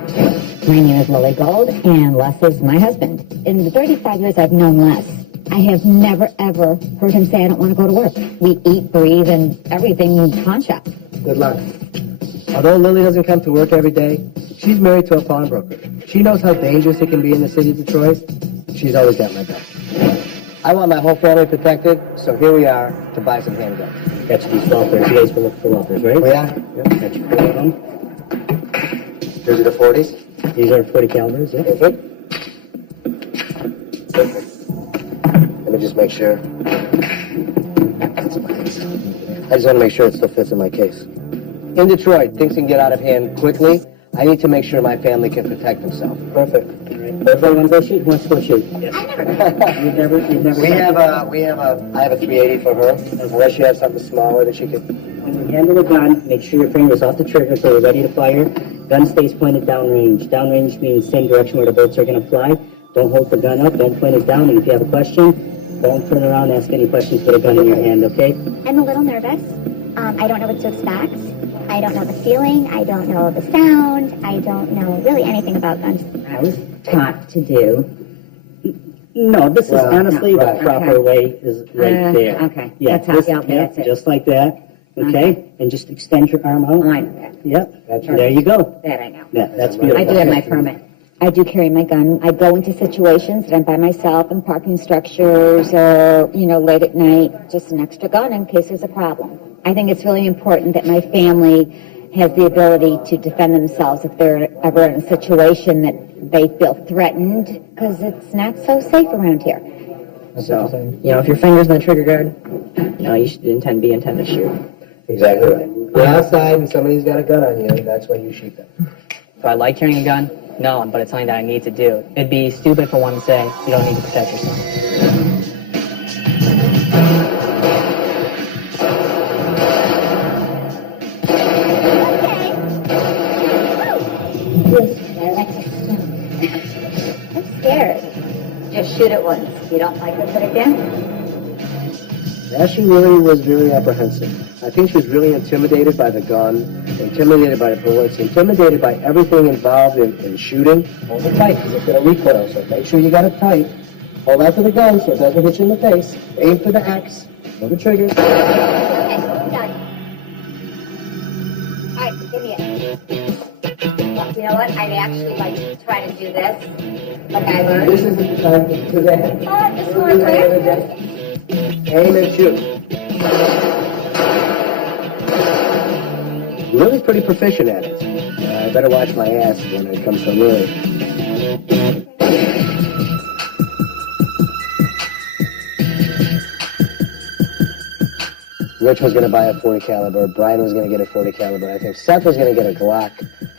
My name is Lily Gold, and Les is my husband. In the 35 years I've known Les, I have never, ever heard him say, I don't want to go to work. We eat, breathe, and everything in the pawn shop. Good luck. Although Lily doesn't come to work every day, she's married to a pawnbroker. She knows how dangerous it can be in the city of Detroit. She's always got my back. I want my whole family protected, so here we are to buy some handguns. Got you these Walthers. You guys were looking for Walthers, right? Oh, yeah? Yep. Got you 4 of them. These are the 40s? These are 40 calibers, yeah. Perfect. Let me just make sure. I just want to make sure it still fits in my case. In Detroit, things can get out of hand quickly. I need to make sure my family can protect themselves. Perfect. Everybody wants to shoot? Who wants to go shoot? Yes. I never. You've never. I have a 380 for her. Unless you have something smaller that she could. When you handle the gun, make sure your finger's off the trigger so you're ready to fire. Gun stays pointed downrange. Downrange means same direction where the bolts are going to fly. Don't hold the gun up. Don't point it down. And if you have a question, don't turn around and ask any questions with a gun in your hand, okay? I'm a little nervous. I don't know what to expect. I don't know the feeling. I don't know the sound. I don't know really anything about guns. I was taught to do. No, this is honestly right, the proper way is right there. Okay, Yeah, that's how, this, yeah, okay, yeah, that's it. just like that. Okay, and just extend your arm out. Oh, I know that. Yep, That's there you go. That I know. Yeah, that's beautiful. I do have my permit. I do carry my gun. I go into situations that I'm by myself in parking structures or, late at night, just an extra gun in case there's a problem. I think it's really important that my family has the ability to defend themselves if they're ever in a situation that they feel threatened, because it's not so safe around here. So, if your finger's on the trigger guard, you should be intend to shoot. Exactly right. You're outside and somebody's got a gun on you, and that's when you shoot them. Do I like carrying a gun? No, but it's something that I need to do. It'd be stupid for one to say, you don't need to protect yourself. I'm scared. Just shoot it once. If you don't like it, put it again. Yeah, she really was very apprehensive. I think she was really intimidated by the gun, intimidated by the bullets, intimidated by everything involved in shooting. Hold it tight, because it's going to recoil, so make sure you got it tight. Hold on to the gun so it doesn't hit you in the face. Aim for the X. Pull the trigger. Okay, done. All right, give me it. Well, you know what? I'd actually like to try to do this, like I learned. This is the time to the head. Oh, this is more clear. Aim and shoot. Lily's pretty proficient at it. I better watch my ass when it comes to Lily. Rich was going to buy a 40 caliber. Brian was going to get a 40 caliber. I think Seth was going to get a Glock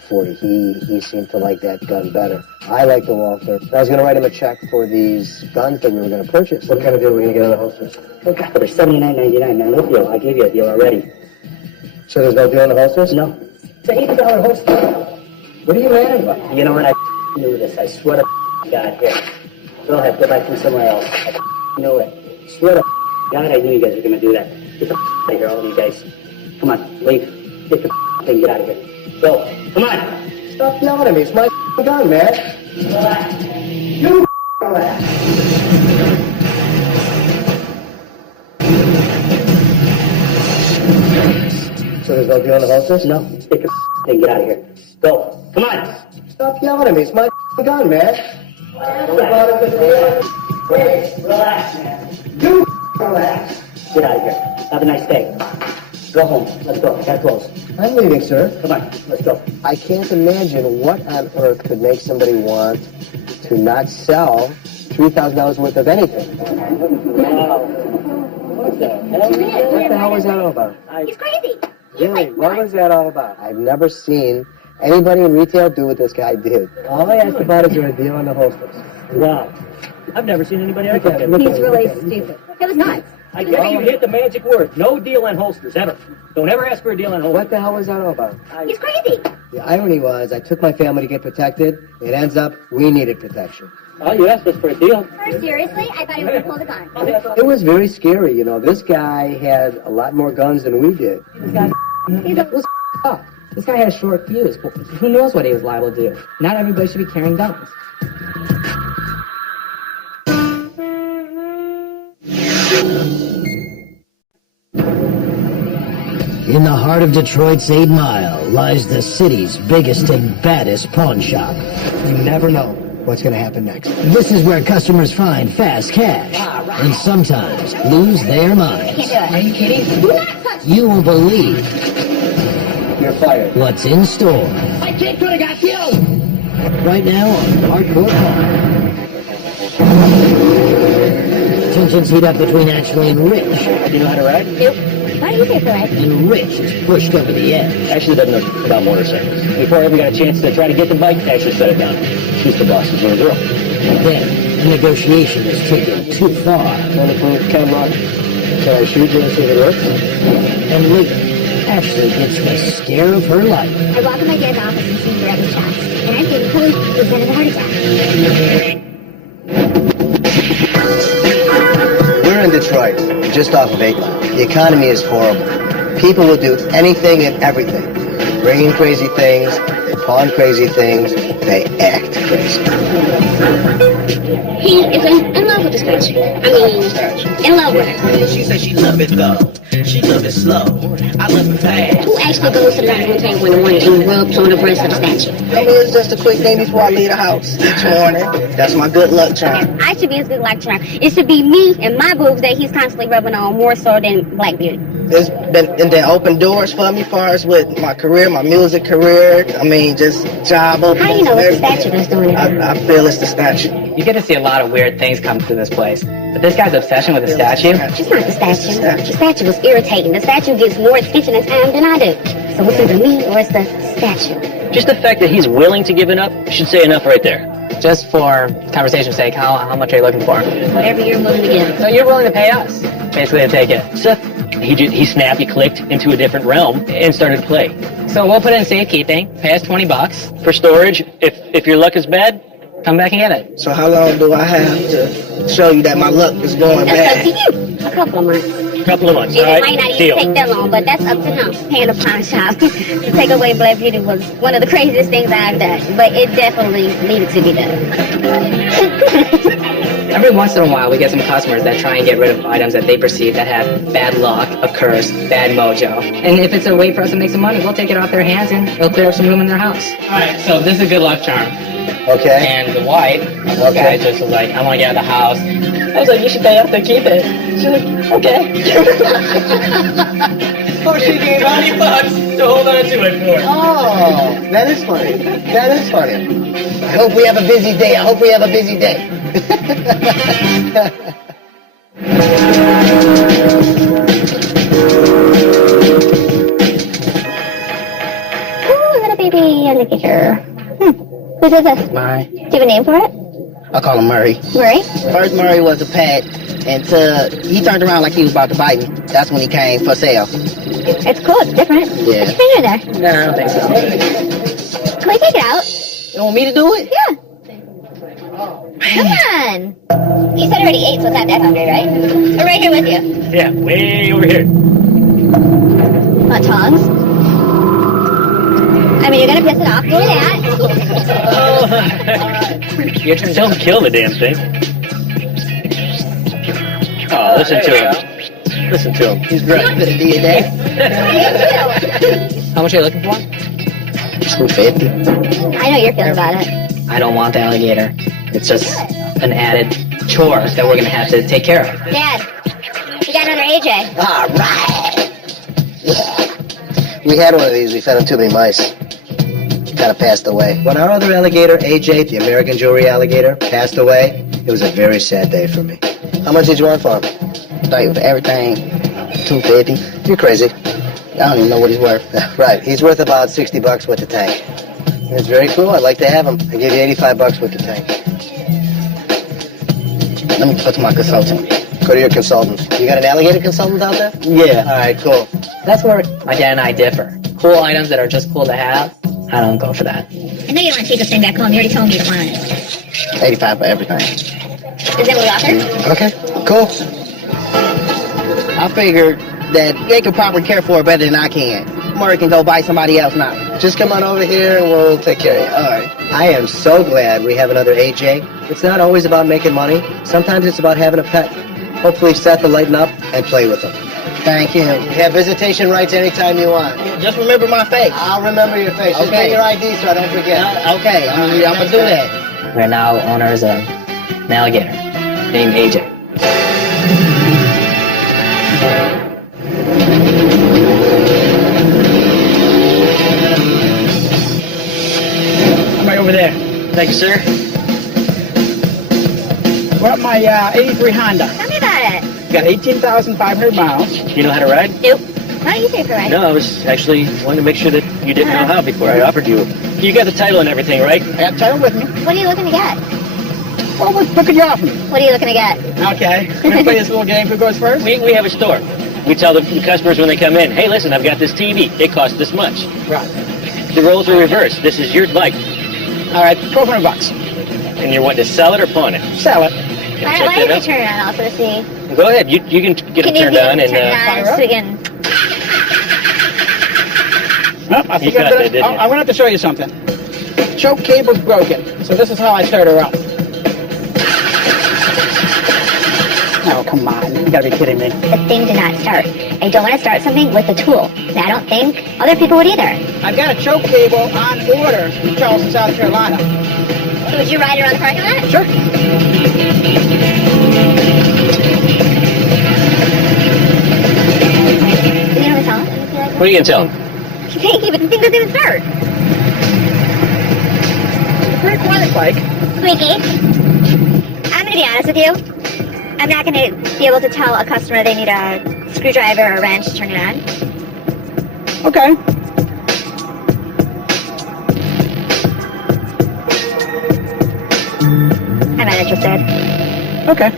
40. He seemed to like that gun better. I like the Walther. I was going to write him a check for these guns that we were going to purchase. What kind of deal were we going to get on the holsters? Okay, they're $79.99. Man, no deal. I gave you a deal already. So there's no deal on the holsters? No. It's an $80 holster. What are you mad about? You know what? I knew this. I swear to God. Here. Go ahead. Go back from somewhere else. I knew it. Swear to God, I knew you guys were going to do that. Get the out of here, all of you guys. Come on, leave. Get the thing, get out of here. Go. Come on. Stop yelling at me. It's my gun, man. Relax. You relax. So there's no deal on the holsters? No. Take your thing, get out of here. Go. Come on. Stop yelling at me. It's my gun, man. Relax, man. You relax. Get out of here. Have a nice day. Go home. Let's go. Gotta close. I'm leaving, sir. Come on. Let's go. I can't imagine what on earth could make somebody want to not sell $3,000 worth of anything. Wow. What the hell? What the hell was that all about? He's crazy. Really, what was that all about? I've never seen Anybody in retail do what this guy did. All I asked about is there a deal on the holsters. Wow. I've never seen anybody like that. He's really stupid. It was nuts. I guess you hit the magic word. No deal on holsters, ever. Don't ever ask for a deal on holsters. What the hell was that all about? He's crazy. The irony was, I took my family to get protected. It ends up, we needed protection. Oh, you asked us for a deal. Seriously? I thought he was going to pull the gun. It was very scary, you know. This guy had a lot more guns than we did. This guy was up. This guy had a short fuse. Who knows what he was liable to do? Not everybody should be carrying guns. In the heart of Detroit's 8 Mile lies the city's biggest and baddest pawn shop. You never know what's going to happen next. This is where customers find fast cash and sometimes lose their minds. Are you kidding? Do not touch You won't believe You're fired. what's in store. My kid could have got killed. Right now on Hardcore Pawn. Tensions heat up between Ashley and Rich, You know how to ride? Why do you say correct? and Rich is pushed over the edge. Ashley doesn't know about motorcycles. Before I ever got a chance to try to get the bike, Ashley set it down. She's the boss's little girl. Then, the negotiation is taken too far, Want to prove camera? Can I shoot you and see if it works? and later, Ashley gets the scare of her life. I walk in my dad's office and see Reggie's chest. And I'm getting police presented a heart attack. We're in Detroit, just off of 8 Mile. The economy is horrible. People will do anything and everything. They bring in crazy things, they pawn crazy things, they act crazy. He is in love with this bitch. I mean, in love with her. She said she love it though. She love it slow. I love it fast. Who actually goes to the bathroom table in the morning and rubs on the breast of the statue? I mean, it's just a quick thing before I leave the house each morning. That's my good luck charm. I should be his good luck charm. It should be me and my boobs that he's constantly rubbing on more so than Black Beauty. It's been and then open doors for me, far as with my career, my music career. I mean, just job openings. How do you know and it's the everything. statue that's doing it? I feel it's the statue. You get to see a lot of weird things come through this place. But this guy's obsession with the statue, It's not the statue. The statue is irritating. The statue gets more attention and time than I do. So it's either me or it's the statue. Just the fact that he's willing to give it up should say enough right there. just for conversation's sake, how much are you looking for? Whatever you're willing to give. So you're willing to pay us, basically, to take it. Seth, he snapped, he clicked into a different realm and started to play. So we'll put it in safekeeping, pay us $20. For storage, if your luck is bad, come back and get it. So how long do I have to show you that my luck is going That's bad? up to you. A couple of months. Couple of months. It All right, might not even deal. take that long, but that's up to him. Paying a pawn shop to take away Black Beauty was one of the craziest things I've done, but it definitely needed to be done. Every once in a while, we get some customers that try and get rid of items that they perceive that have bad luck, a curse, bad mojo. And if it's a way for us to make some money, we'll take it off their hands and it'll clear up some room in their house. All right, so this is a good luck charm. Okay. And the wife, this guy just was like, I want to get out of the house. I was like, you should pay up to keep it. She's like, okay. Oh, she gave $20 to hold on to it for. Oh, that is funny. That is funny. I hope we have a busy day. I hope we have a busy day. Ooh, little baby indicator. Whose is this? Murray. Do you have a name for it? I call him Murray. Murray? First Murray was a pet, and he turned around like he was about to bite me. That's when he came for sale. It's cool, it's different. Yeah. Put your finger there. No, I don't think so. Can we take it out? You want me to do it? Yeah. Come on. You said already 8, so it's not that hungry, right? We're right here with you. Yeah, way over here. Want tongs? I mean, you're gonna piss it off. Do that. Your turn. Don't kill the damn thing. Oh, listen to him. Listen to him. He's great. I could have did that. How much are you looking for? $250. I know your feeling about it. I don't want the alligator. It's just an added chore that we're gonna have to take care of. Dad, we got another AJ. All right. We had one of these. We fed him too many mice. Kind of passed away. When our other alligator, AJ, the American jewelry alligator, passed away, it was a very sad day for me. How much did you want for him? Like everything, $250. You're crazy. I don't even know what he's worth. Right, he's worth about $60 with the tank. It's very cool. I'd like to have him. I give you $85 with the tank. Let me talk to my consultant. Go to your consultant. You got an alligator consultant out there? Yeah. All right, cool. That's where my dad and I differ. Cool items that are just cool to have, I don't go for that. I know you don't want to take this thing back home. You already told me you don't want it. 85 for everything. Is that what we offer? Okay, cool. I figured that they can probably care for it better than I can. Murray can go buy somebody else now. Just come on over here and we'll take care of you. All right. I am so glad we have another AJ. It's not always about making money. Sometimes it's about having a pet. Hopefully Seth will lighten up and play with him. Thank you. You have visitation rights anytime you want. Just remember my face. I'll remember your face. Just bring your ID so I don't forget. Okay, I'm gonna do that. We're now owners of an alligator named AJ. I'm right over there. Thank you, sir. We're at my 83 Honda. Tell me about it. Got 18,500 miles. You know how to ride? Nope. Why don't you pay for it? No, I was actually wanting to make sure that you didn't know how before I offered you. You got the title and everything, right? I got the title with me. What are you looking to get? Well, what could you offer me? What are you looking to get? Okay. We're going to play this little game. Who goes first? We have a store. We tell the customers when they come in, hey, listen, I've got this TV. It costs this much. Right. The roles are reversed. This is your bike. All right, $1,200. And you're wanting to sell it or pawn it? Sell it. Why don't you turn it on also to see? Go ahead. You can get it turned on. Turn it on so we can... Oh, I think You got that, didn't you? I'm going to have to show you something. Choke cable's broken, so this is how I start her up. Oh, come on. You got to be kidding me. The thing did not start. I don't want to start something with the tool. And I don't think other people would either. I've got a choke cable on order from Charleston, South Carolina. So would you ride around the parking lot? Sure. You know what I'm telling? What are you going to tell them? Thank you, but the thing doesn't even start. Pretty quiet bike. Squeaky. I'm going to be honest with you. I'm not going to be able to tell a customer they need a screwdriver or a wrench to turn it on. Okay. I'm not interested. Okay.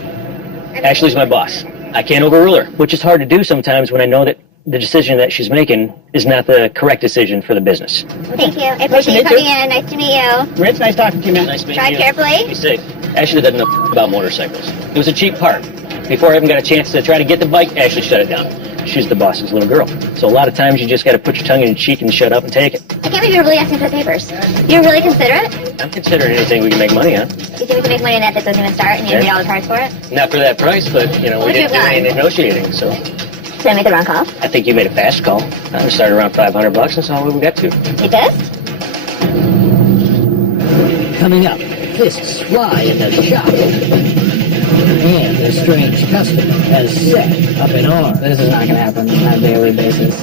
Ashley's my boss. I can't overrule her, which is hard to do sometimes when I know that the decision that she's making is not the correct decision for the business. Thank you. I appreciate you coming in. Nice to meet you. Rich, nice talking to you, man. Nice meeting Drive you. carefully. Be safe. Ashley doesn't know about motorcycles. It was a cheap part. Before I even got a chance to try to get the bike, Ashley shut it down. She's the boss's little girl. So a lot of times you just got to put your tongue in your cheek and shut up and take it. I can't believe you're really asking for the papers. You're really considerate? I'm considering anything we can make money on. You think we can make money on that doesn't even start and you need all the parts for it? Not for that price, but, you know, we What'd you didn't do have any done? negotiating, so Did I make the wrong call? I think you made a fast call. We started around $500. That's all we got to. You pissed? Coming up, fists fly in the shop. And the strange customer has set up an arm. This is not going to happen on a daily basis.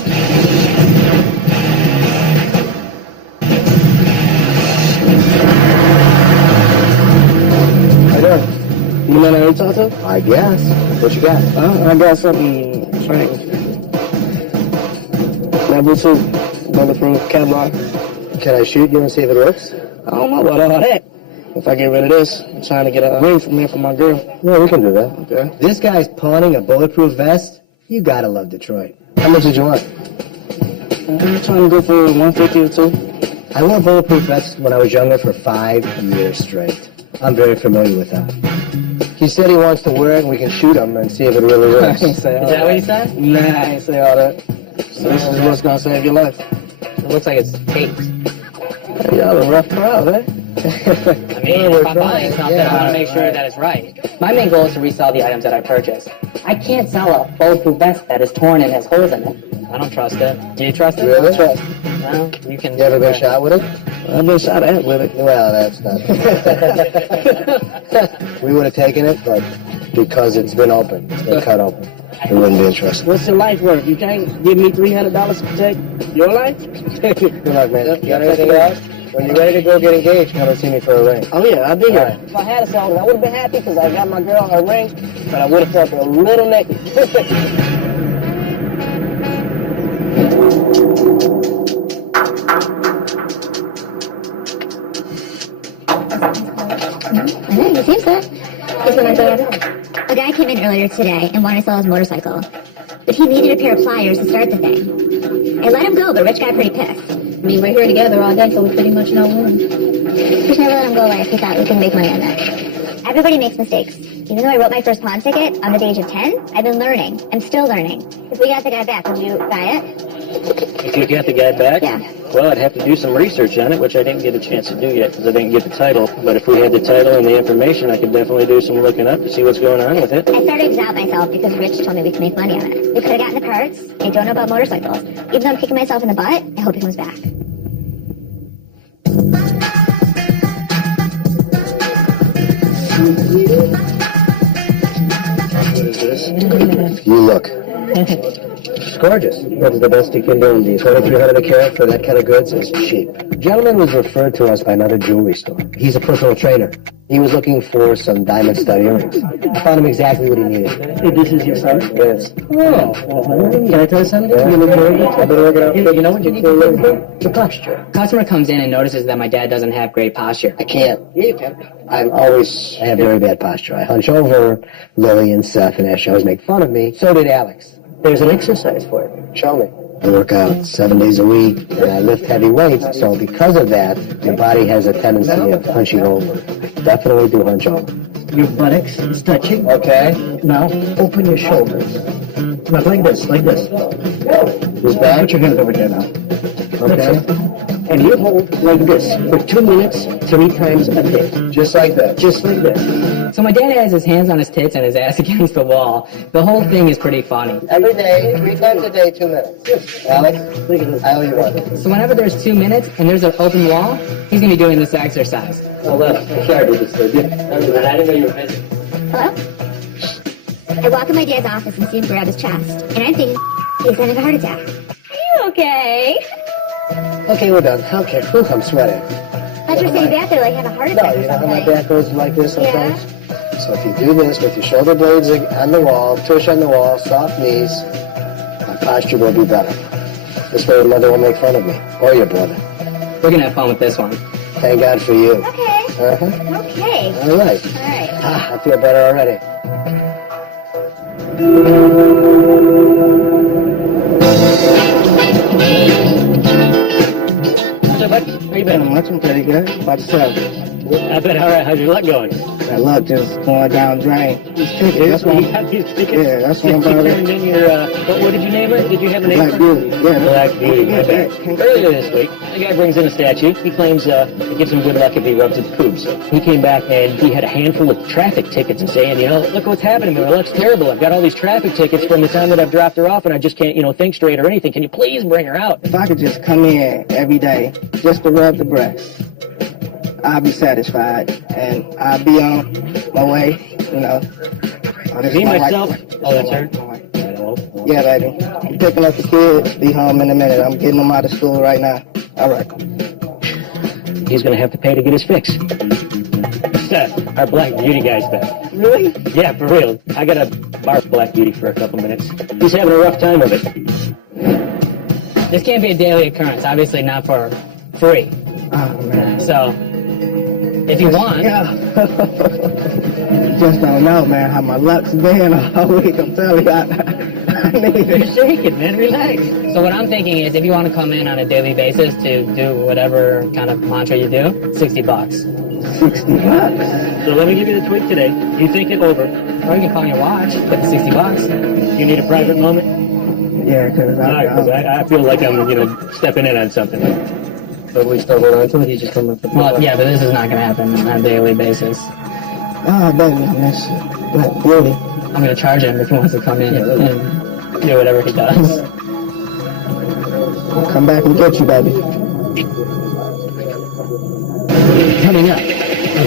How you doing? You man I need to talk to? I guess. What you got? I got something strange. My Bluetooth, bulletproof catalog. Can I shoot you and see if it works? I don't know about all that. If I get rid of this, I'm trying to get a ring from me for my girl. Yeah, we can do that. Okay. This guy's pawning a bulletproof vest? You gotta love Detroit. How much did you want? I'm trying to go for 150 or two. I wore bulletproof vests when I was younger for 5 years straight. I'm very familiar with that. He said he wants to wear it and we can shoot him and see if it really works. I ain't say all Is that what he said? Nah, I ain't say all that. So this is what's gonna save your life. It looks like it's taped. Hey, y'all a rough crowd, eh? I mean, if I'm buying something, I want to make sure that it's right. My main goal is to resell the items that I purchase. I can't sell a bulletproof vest that is torn and has holes in it. I don't trust it. Do you trust it? Really? Well, you can... You ever been shot with it? I've been shot at with it. Well, that's not. We would have taken it, but because it's been open, it's been cut open, we wouldn't be interested. What's your life worth? You can't give me $300 to protect your life? Good luck, man. You got anything else? When you're ready to go get engaged, come and see me for a ring. Oh yeah, I'll be here. Right. If I had a song, I would have been happy because I got my girl her ring, but I would have felt a little naked. I know, you seem so. Here's my dad. A guy came in earlier today and wanted to sell his motorcycle. But he needed a pair of pliers to start the thing. I let him go, but Rich got pretty pissed. I mean, we're here together all day, so we pretty much know him. Just never let him go away. We thought we could make money on that. Everybody makes mistakes. Even though I wrote my first pawn ticket on the age of 10, I've been learning. I'm still learning. If we got the guy back, would you buy it? If you get the guy back? Yeah. Well, I'd have to do some research on it, which I didn't get a chance to do yet because I didn't get the title. But if we had the title and the information, I could definitely do some looking up to see what's going on with it. I started to doubt myself because Rich told me we could make money on it. We could have gotten the parts. I don't know about motorcycles. Even though I'm kicking myself in the butt, I hope he comes back. You look. It's gorgeous. That's the best you can do. The 2300 a carat for that kind of goods is cheap. The gentleman was referred to us by another jewelry store. He's a personal trainer. He was looking for some diamond stud earrings. I found him exactly what he needed. Hey, this is your son? Yes. Oh, Can I tell you something? You look very good. I've been working out. You know what you need to do? The posture. Customer comes in and notices that my dad doesn't have great posture. I can't. Yeah, you can. I have very bad posture. I hunch over. Lily and Seth and Ash always make fun of me. So did Alex. There's an exercise for it. Show me. I work out 7 days a week, and I lift heavy weights, so because of that, your body has a tendency of hunching over. Definitely do hunch over. Your buttocks is touching. Okay. Now, open your shoulders. Now, like this, like this. Who's back? Put your hands over there now. Okay. And you hold like this for 2 minutes, 3 times a day. Just like that. Just like this. So my dad has his hands on his tits and his ass against the wall. The whole thing is pretty funny. Every day, 3 times a day, 2 minutes. Alex, I owe you one. So whenever there's 2 minutes and there's an open wall, he's going to be doing this exercise. Oh, I'm sorry to disturb you. I didn't know you were busy. Hello? I walk in my dad's office and see him grab his chest. And I'm thinking, he's having a heart attack. Are you okay? Okay, we're done. Okay, whew, I'm sweating. I thought you were saying back there like have a heart No, attack or you know how something. my back goes like this sometimes? So if you do this with your shoulder blades on the wall, tush on the wall, soft knees, my posture will be better. This way your mother will make fun of me, or your brother. We're going to have fun with this one. Thank God for you. Okay. Uh-huh. Okay. All right. All right. Ah, I feel better already. So, bud, how you been? I'm pretty good. About yourself? I bet. All right. How's your luck going? That luck just going down drain. These tickets, that's what You got these tickets? Yeah, that's what I'm You about. turned in your, what did you name it? Did you have a name Black for it? Beauty. Yeah. Black Beauty, my bad. Earlier this week, a guy brings in a statue. He claims it gives him good luck if he rubs its poops. He came back and he had a handful of traffic tickets and saying, look what's happening to me. My luck's terrible. I've got all these traffic tickets from the time that I've dropped her off and I just can't, think straight or anything. Can you please bring her out? If I could just come in every day just to rub the breast, I'll be satisfied and I'll be on my way, Oh, this is Me, my myself. wife. Oh, that's her? Yeah, baby. I'm picking up the kids. Be home in a minute. I'm getting them out of school right now. All right. He's going to have to pay to get his fix. Seth, our Black Beauty guy's back. Really? Yeah, for real. I got to barf Black Beauty for a couple minutes. He's having a rough time of it. This can't be a daily occurrence. Obviously not for free. Oh, man. So, if you want... Yeah. Just don't know, man, how my luck's been all week. I'm telling you, I need You're it. shaking, man. Relax. So what I'm thinking is, if you want to come in on a daily basis to do whatever kind of mantra you do, $60. $60. So let me give you the tweak today. You think it over. Or you can call your watch, get the $60. You need a private moment? Yeah, because I feel like I'm, stepping in on something. But we still hold on to it. He's just coming up with Well, yeah, but this is not going to happen on a daily basis. Oh, baby, miss Black Beauty. I'm going to charge him if he wants to come in and do whatever he does. I'll come back and get you, baby. Coming up, a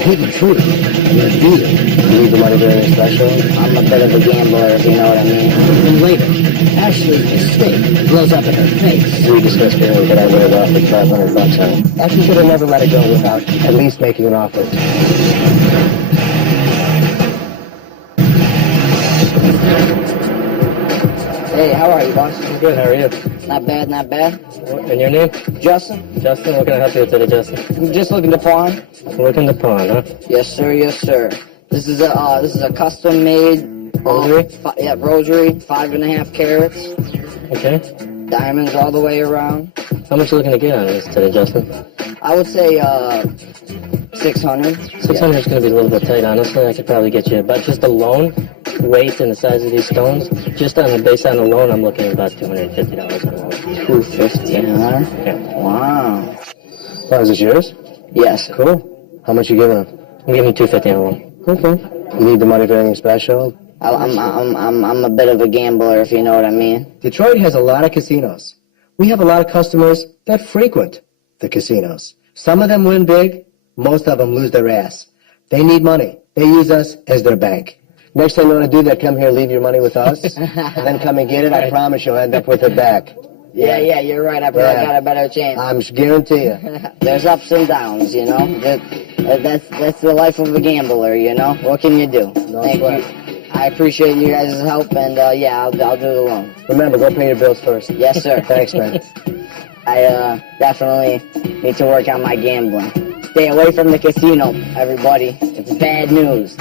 hidden truth, revealed. You need the money during a special? I'm a bit of a gambler, if you know what I mean. And later, Ashley's mistake blows up in her face. We discussed earlier that I would have offered $500 on it. Actually, should have never let it go without at least making an offer. Hey, how are you, boss? I'm good, how are you? Not bad, not bad. And your name? Justin? Justin, what can I help you with today, Justin? I'm just looking to pawn. Looking to pawn, huh? Yes, sir. Yes, sir. This is a custom-made Rosary? Rosary, 5.5 carats, Okay. diamonds all the way around. How much you looking to get on this today, Justin? I would say 600. 600 is going to be a little bit tight, honestly. I could probably get you, but just the loan, weight and the size of these stones, just on the based on the loan, I'm looking at about $250 on the loan. $250, huh? Yeah. Wow. Oh, is this yours? Yes. Cool. How much you giving him? I'm giving you $250 on the loan. Okay. You need the money for anything special? I'm a bit of a gambler, if you know what I mean. Detroit has a lot of casinos. We have a lot of customers that frequent the casinos. Some of them win big. Most of them lose their ass. They need money. They use us as their bank. Next time you want to do that, come here, leave your money with us, and then come and get it. I promise you'll end up with it back. Yeah, you're right. I probably got a better chance. I'm guarantee you. There's ups and downs, you know. That's the life of a gambler, you know. What can you do? Thank you. I appreciate you guys' help, and I'll do the loan. Remember, go pay your bills first. Yes, sir. Thanks, man. I definitely need to work on my gambling. Stay away from the casino, everybody. It's bad news.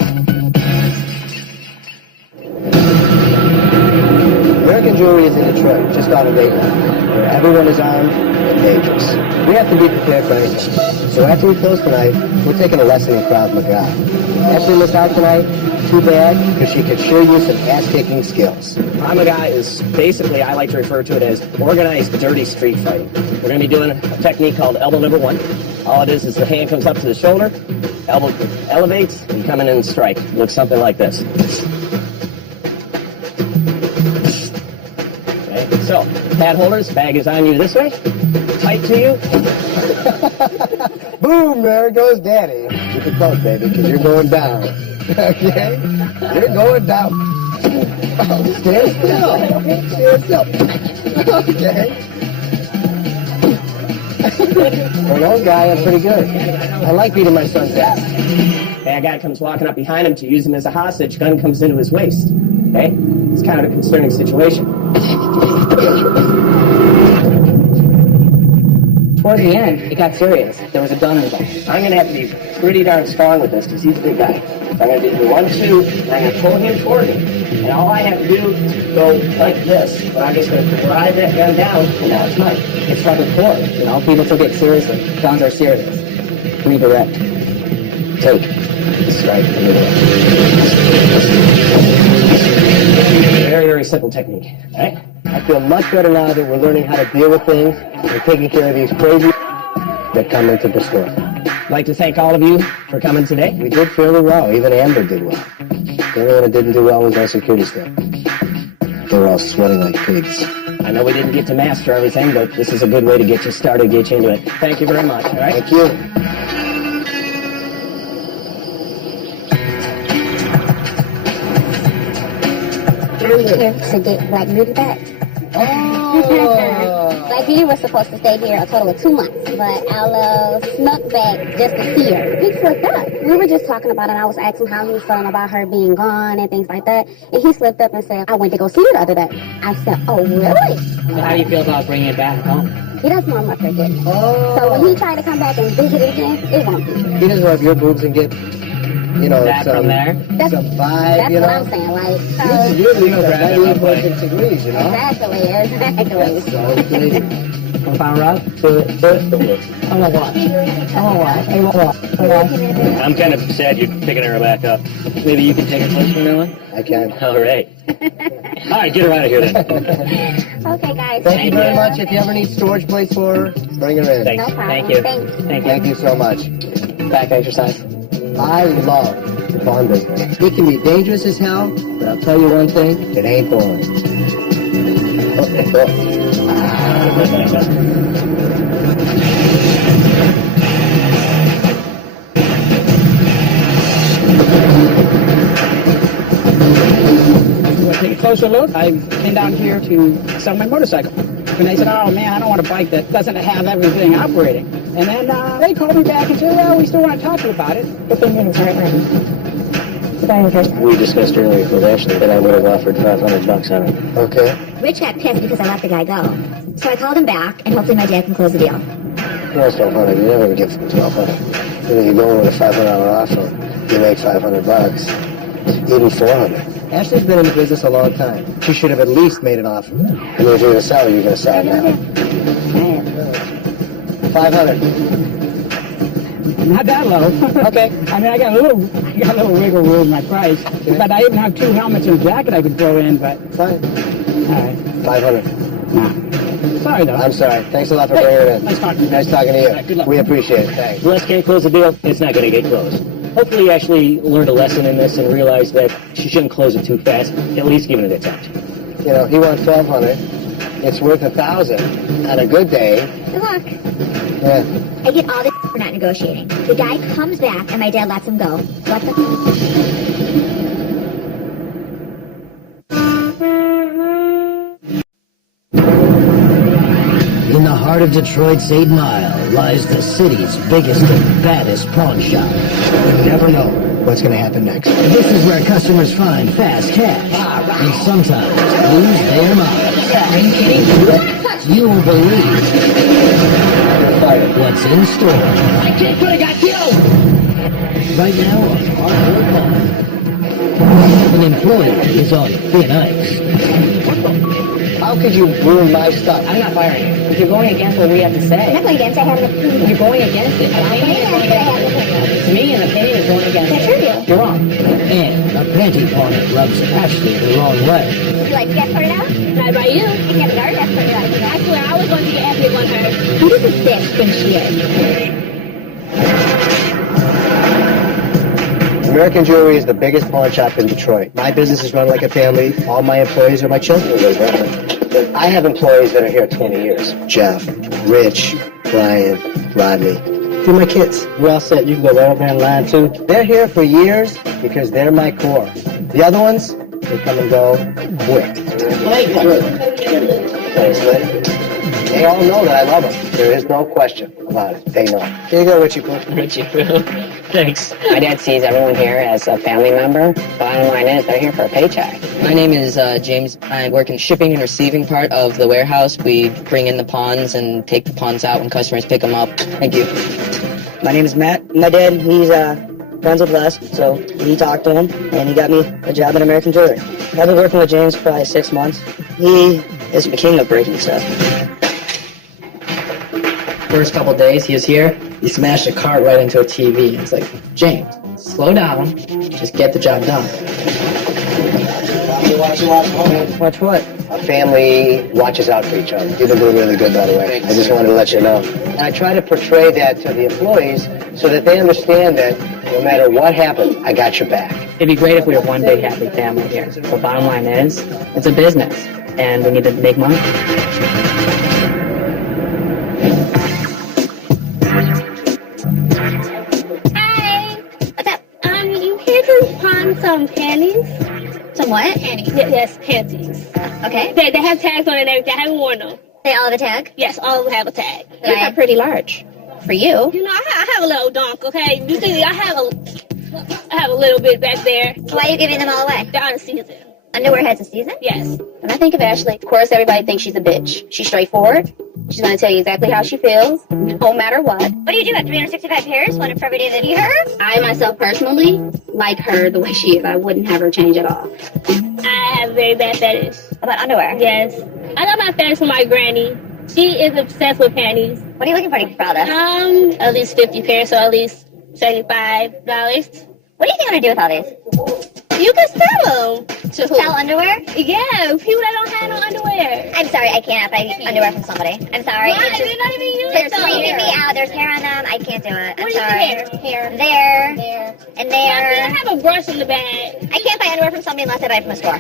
American Jewelry is in Detroit, just out of Dayton, where everyone is armed and dangerous. We have to be prepared for anything. So after we close tonight, we're taking a lesson in Krav Maga. Ashley missed out tonight. Too bad, because she could sure use some ass-kicking skills. Krav Maga is basically, I like to refer to it as organized dirty street fighting. We're going to be doing a technique called elbow number 1. All it is the hand comes up to the shoulder, elbow elevates, you come in and strike. It looks something like this. Okay, so, pad holders, bag is on you this way, tight to you. Boom, there goes Daddy. Keep it close, baby, because you're going down. Okay? You're going down. Oh, stand still. Stand still. Okay? Well, old guy, I'm pretty good. I like beating my son's ass. Bad guy comes walking up behind him to use him as a hostage. Gun comes into his waist. Okay? It's kind of a concerning situation. Toward the end, it got serious. There was a gun involved. I'm going to have to be pretty darn strong with this because he's a big guy. So I'm going to do 1, 2, and I'm going to pull him toward me. And all I have to do is go like this. But I'm just going to drive that gun down, and now it's mine. It's like a court, you know. People took it seriously. Guns are serious. Redirect. Take. Strike. Redirect. Very, very simple technique. All right? I feel much better now that we're learning how to deal with things and taking care of these crazy that come into the store. I'd like to thank all of you for coming today. We did fairly well. Even Amber did well. The only one that didn't do well was our security staff. They were all sweating like pigs. I know we didn't get to master everything, but this is a good way to get you started, get you into it. Thank you very much, all right? Thank you. I'm here to get Black Beauty back. Black Beauty was supposed to stay here a total of 2 months, but Aloe snuck back just to see her. He slipped up. We were just talking about it, and I was asking how he was feeling about her being gone and things like that, and he slipped up and said, I went to go see her the other day. I said, oh, really? So how do you feel about bringing it back home? He doesn't want much forget. So when he tried to come back and visit again, it won't be. He doesn't rub your boobs and get, you know, That from there? some vibe, That's you what know? I'm saying, like, You're leaving at 98.6 degrees, you know? exactly. So, lady. Found Rob? I'm kind of sad you're picking her back up. Maybe you can take her place from now on? I can. All right. All right, get her out of here then. Okay, guys. Thank you very much. If you ever need storage place for her, bring her in. Thanks. No problem. Thank you. Thanks. Thank you so much. Back exercise. I love the pawn business. It can be dangerous as hell, but I'll tell you one thing, it ain't boring. Take a closer look. I came down here to sell my motorcycle. And they said, oh man, I don't want a bike that doesn't have everything operating. And then they called me back and said, well, we still want to talk to you about it, but the minutes aren't ready. We discussed earlier with Ashley that I would have offered $500 on it. Okay. Rich got pissed because I let the guy go. So I called him back, and hopefully my dad can close the deal. Well, it's 1200. You never would get from 1200. Even if you go with a $500 offer, you make $500. Even 400. Ashley's been in the business a long time. She should have at least made an offer. I mean, if you're going to sell it, you're going to sell it now. 500. Not that low. Okay. I mean, I got a little wiggle room in my price, but I even have 2 helmets and a jacket I could throw in. But fine. All right. 500. Sorry though. I'm sorry. Thanks a lot for bringing it in. Nice talking to you. Nice talking to you. Right, good luck. We appreciate it. Thanks. Les can't close the deal. It's not going to get closed. Hopefully Ashley learned a lesson in this and realized that she shouldn't close it too fast. At least give it an attempt. You know, he wants 1200. It's worth 1,000 on a good day. Good luck. Yeah. I get all this for not negotiating. The guy comes back, and my dad lets him go. What the... In the heart of Detroit's 8 Mile lies the city's biggest and baddest pawn shop. You never know what's going to happen next. This is where customers find fast cash and sometimes lose their minds. Are you kidding? You won't believe what's in store. My kid could have got killed. Right now on Hardcore Pawn, an employee is on thin ice. How could you ruin my stuff? I'm not firing you. If you're going against what we have to I'm say, not going against it. I have an opinion. you're going against it. I'm going against it. I have an opinion. To me, an opinion is going against That's it. true. You're wrong. And a panty pawnner rubs Ashley the wrong way. Would you like to get started out? Not by you. I can't start. That's what you're like. I swear, I was going to get ethnic on her. Who does this bitch think she is? American Jewelry is the biggest pawn shop in Detroit. My business is run like a family. All my employees are my children. I have employees that are here 20 years. Jeff, Rich, Brian, Rodney. They're my kids. We're all set. You can go right over there in line, too. They're here for years because they're my core. The other ones, they come and go quick. Thanks, Lynn. They all know that I love them. There is no question about it. They know. Here you go, Richie Poo. Richie Poo. Thanks. My dad sees everyone here as a family member. Bottom line is, they're here for a paycheck. My name is James. I work in the shipping and receiving part of the warehouse. We bring in the pawns and take the pawns out when customers pick them up. Thank you. My name is Matt. My dad, he's friends with Les, so he talked to him, and he got me a job at American Jewelry. I've been working with James for probably 6 months. He is the king of breaking stuff. First couple days he was here, he smashed a cart right into a TV. It's like, James, slow down, just get the job done. Watch what? A family watches out for each other. You've been doing really good, by the way. I just wanted to let you know. And I try to portray that to the employees so that they understand that no matter what happens, I got your back. It'd be great if we were one big happy family here. The bottom line is, it's a business, and we need to make money. Hi. What's up? You here to pawn some panties? Some what? Panties. Yes, panties. Okay. They have tags on it and everything. I haven't worn them. They all have a tag? Yes, all of them have a tag. These are pretty large. For you? You know, I have a little donk, okay? You see, I have a little bit back there. Why are you giving them all away? They're out of season. Underwear has a season? Yes. When I think of Ashley, of course everybody thinks she's a bitch. She's straightforward. She's going to tell you exactly how she feels, no matter what. What do you do? Have 365 pairs? Want to every day that you her? I myself personally like her the way she is. I wouldn't have her change at all. I have very bad fetish. About underwear? Yes. I got my fetish from my granny. She is obsessed with panties. What are you looking for to be proud of? At least 50 pairs, so at least $75. What do you think I'm going to do with all these? You can sell them. To who? Sell underwear? Yeah, people that don't have no underwear. I'm sorry, I can't buy underwear from somebody. I'm sorry. Why? It's just, They're not even used. they're freaking me out. There's hair on them. I can't do it. I'm What is sorry. hair? There. And there. I have a brush in the bag. I can't buy underwear from somebody unless I buy it from a store.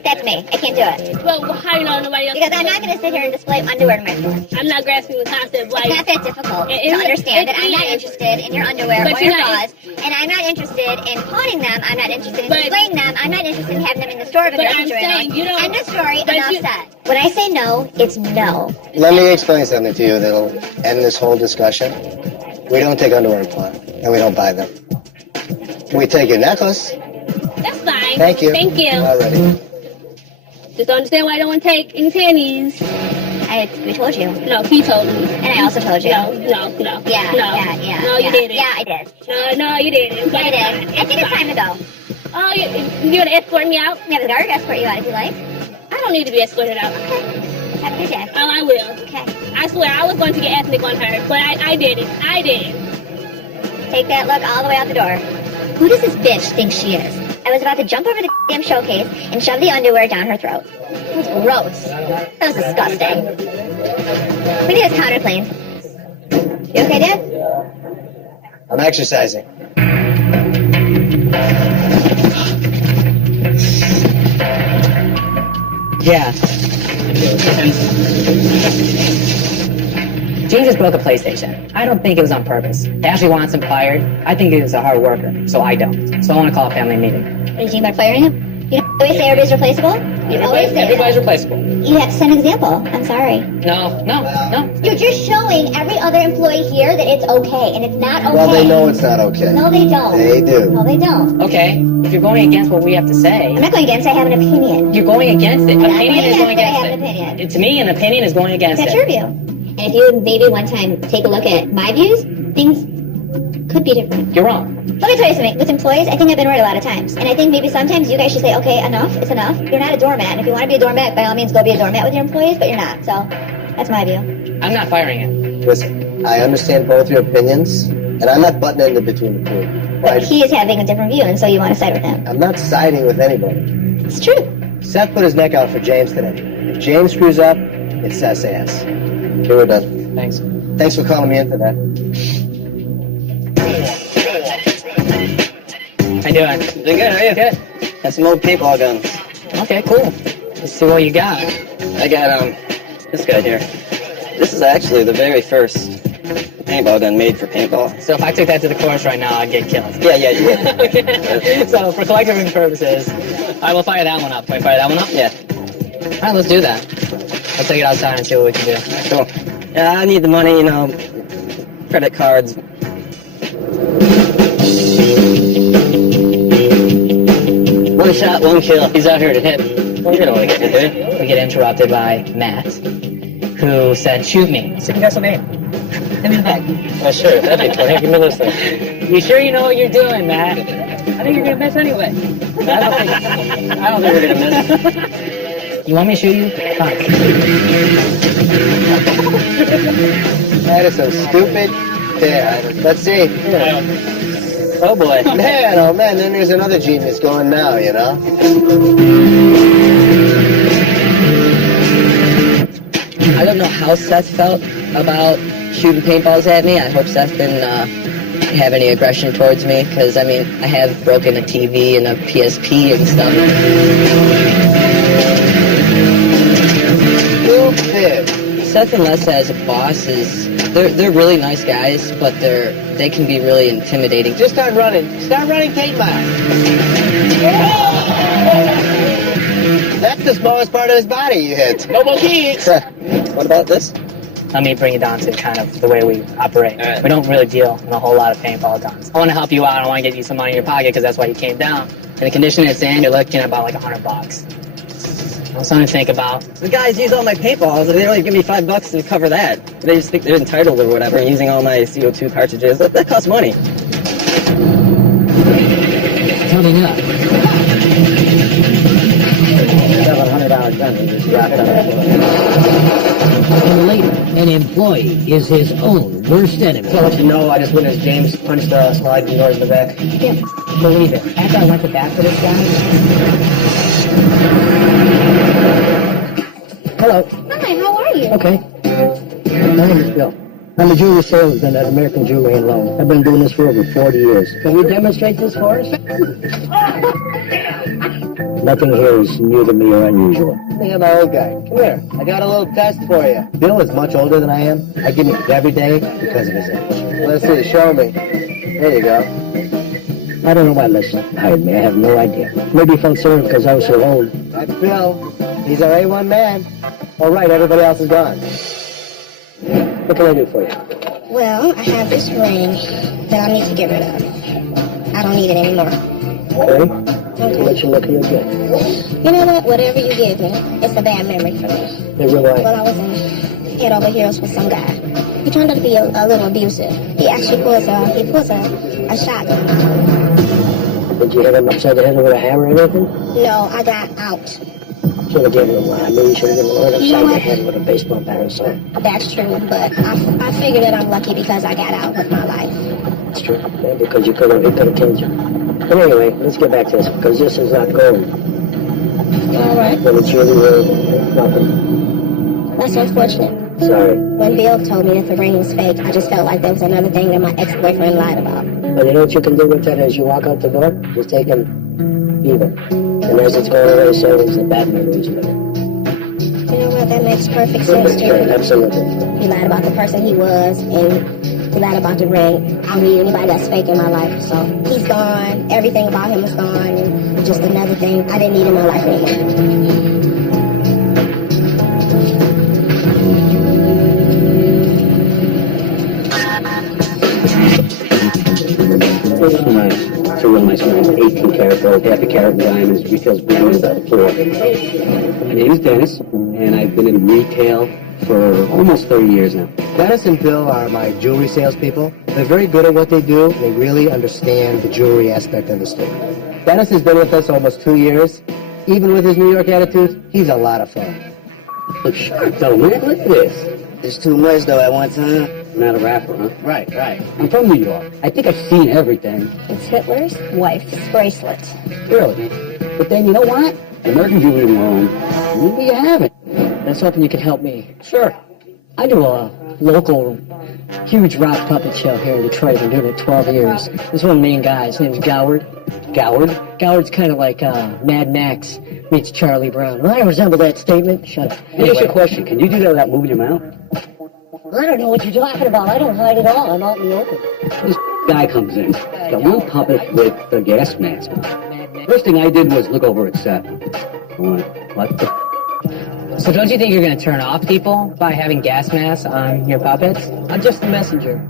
That's me. I can't do it. Well, how you know nobody else? Because I'm not going to sit here and display underwear in my store. I'm not grasping the concept. Like, It's not that difficult to understand that I'm not interested in your underwear But or your you're not- bras, and I'm not interested in pawning them. I'm not interested in But- displaying them. I'm not interested in having them in the store. But I'm saying, you don't- End of story. but Enough you- said. When I say no, it's no. Let me explain something to you that'll end this whole discussion. We don't take underwear in pawn, and we don't buy them. We take your necklace, Thank you. Thank you. Alrighty. Just don't understand why I don't want to take any pennies. We told you. No, he told me. And I also told you. No. Yeah, No. yeah. No, you didn't. Yeah, I did. No, you didn't. Yeah, I did. I think it's time to go. Oh, you're gonna escort me out? Yeah, the guard will escort you out if you like. I don't need to be escorted out. Have a good day. Oh, I will. Okay. I swear, I was going to get ethnic on her, but I didn't. I didn't. Take that look all the way out the door. Who does this bitch think she is? I was about to jump over the damn showcase and shove the underwear down her throat. It was gross. That was disgusting. Look at his counterplane. You okay, Dad? I'm exercising. Yeah. James just broke a PlayStation. I don't think it was on purpose. Ashley wants him fired. I think he was a hard worker, so I don't. So I want to call a family meeting. What do you think about firing him? You always say everybody's replaceable? You always say Everybody's that. replaceable. You have to set an example. I'm sorry. No. You're just showing every other employee here that it's okay, and it's not okay. Well, they know it's not okay. No, they don't. They do. No, they don't. Okay, if you're going against what we have to say, I'm not going against it. I have an opinion. you're going against it. I'm not Opinion is going it. I against have an it. opinion. To me, an opinion is going against That's it. your view. And if you maybe one time take a look at my views, things could be different. You're wrong. Let me tell you something. With employees, I think I've been right a lot of times. And I think maybe sometimes you guys should say, okay, enough, it's enough. You're not a doormat. And if you want to be a doormat, by all means, go be a doormat with your employees, but you're not. So that's my view. I'm not firing him. Listen, I understand both your opinions, and I'm not butting into between the two. But he is having a different view, and so you want to side with him. I'm not siding with anybody. It's true. Seth put his neck out for James today. If James screws up, it's Seth's ass. Okay, we're done. Thanks. Thanks for calling me in for that. How you doing? Doing good, how are you? Good. Got some old paintball guns. Okay, cool. Let's see what you got. I got, this guy here. This is actually the very first paintball gun made for paintball. So if I took that to the course right now, I'd get killed. Yeah, you would. Okay. So for collecting purposes, I will fire that one up. Can we fire that one up? Yeah. All right, let's do that. I'll take it outside and see what we can do. Cool. Yeah, I need the money, you know, credit cards. One shot, one kill. He's out here to hit. Well, you don't want to get me, do you? We get interrupted by Matt, who said, shoot me. So you got some aim. Hit me in the back. Oh, sure. That'd be funny. Give me this thing. You sure you know what you're doing, Matt? I think you're going to miss anyway. I don't think we're going to miss. You want me to shoot you? Fine. That is so stupid. Yeah, let's see. Oh, boy. Man, oh man, then there's another genius going now, you know? I don't know how Seth felt about shooting paintballs at me. I hope Seth didn't have any aggression towards me, because, I mean, I have broken a TV and a PSP and stuff. Stupid. Seth and Les as a boss they're really nice guys, but they can be really intimidating. Just start running. Start running 8 miles. That's the smallest part of his body you hit. No more kids. What about this? Let me bring it down to kind of the way we operate. Right. We don't really deal in a whole lot of paintball guns. I want to help you out. I want to get you some money in your pocket because that's why you came down. And the condition it's in, you're looking at about like $100. Something to think about. The guys use all my paintballs, and they don't even give me $5 to cover that. They just think they're entitled or whatever, using all my CO2 cartridges. That costs money. Coming up, $700 gun he just dropped on that. and later, an employee is his own worst enemy. So let you know, I just witnessed James punched a sliding doors in the back. I can't believe it. After I went to bat for this guy. Hello. Hi, how are you? Okay. My name is Bill. I'm a jewelry salesman at American Jewelry and Loan. I've been doing this for over 40 years. Can you demonstrate this for us? Nothing here is new to me or unusual. Hey, I'm an old guy. Come here. I got a little test for you. Bill is much older than I am. I give him every day because of his age. Let's see. Show me. There you go. I don't know why Les hired me. I have no idea. Maybe he felt sorry because I was so old. That's Bill. He's our A1 man. All right, everybody else is gone. What can I do for you? Well, I have this ring that I need to get rid of. I don't need it anymore. Okay. I'll let you look real good. You know what? Whatever you give me, it's a bad memory for me. Maybe why? Well, I was in Head Over Heels with some guy. He turned out to be a little abusive. He actually pulls a shotgun. Did you hit him upside the head with a hammer or anything? No, I got out. Should have given him one. I mean, you should have given him one upside the head with a baseball bat or something. That's true, but I figured that I'm lucky because I got out with my life. That's true. Yeah, because he could have killed you. But anyway, let's get back to this, because this is not gold. All right. But it's really nothing. That's unfortunate. Sorry. When Bill told me that the ring was fake, I just felt like there was another thing that my ex-boyfriend lied about. And you know what you can do with that as you walk out the door? Just take him even. And as it's going away, so it's the bad memories of it. You know what? That makes perfect sense to me. Absolutely. He lied about the person he was, and he lied about the ring. I don't need anybody that's fake in my life. So he's gone. Everything about him is gone. And just another thing I didn't need in my life anymore. It's a real nice ring, 18 karat gold, half a carat diamonds, retails brand new about the floor. My name is Dennis, and I've been in retail for almost 30 years now. Dennis and Bill are my jewelry salespeople. They're very good at what they do. They really understand the jewelry aspect of the store. Dennis has been with us almost 2 years. Even with his New York attitude, he's a lot of fun. Look sharp though, man, look at this. It's too much, though, at one time. Not a rapper, huh? Right. I'm from New York. I think I've seen everything. It's Hitler's wife's bracelet. Really? But then, you know what? American Jewelry in Rome, maybe you haven't. That's hoping you could help me. Sure. I do a local huge rock puppet show here in Detroit. I've been doing it 12 years. There's one main guy. His name's Goward. Goward's kind of like Mad Max meets Charlie Brown. Well, I resemble that statement. Shut up. Let me ask you a question. Can you do that without moving your mouth? I don't know what you're talking about. I don't hide at all. I'm out in the open. This guy comes in, got one puppet with the gas mask on. First thing I did was look over at Seth. What the? So don't you think you're going to turn off people by having gas masks on your puppets? I'm just the messenger.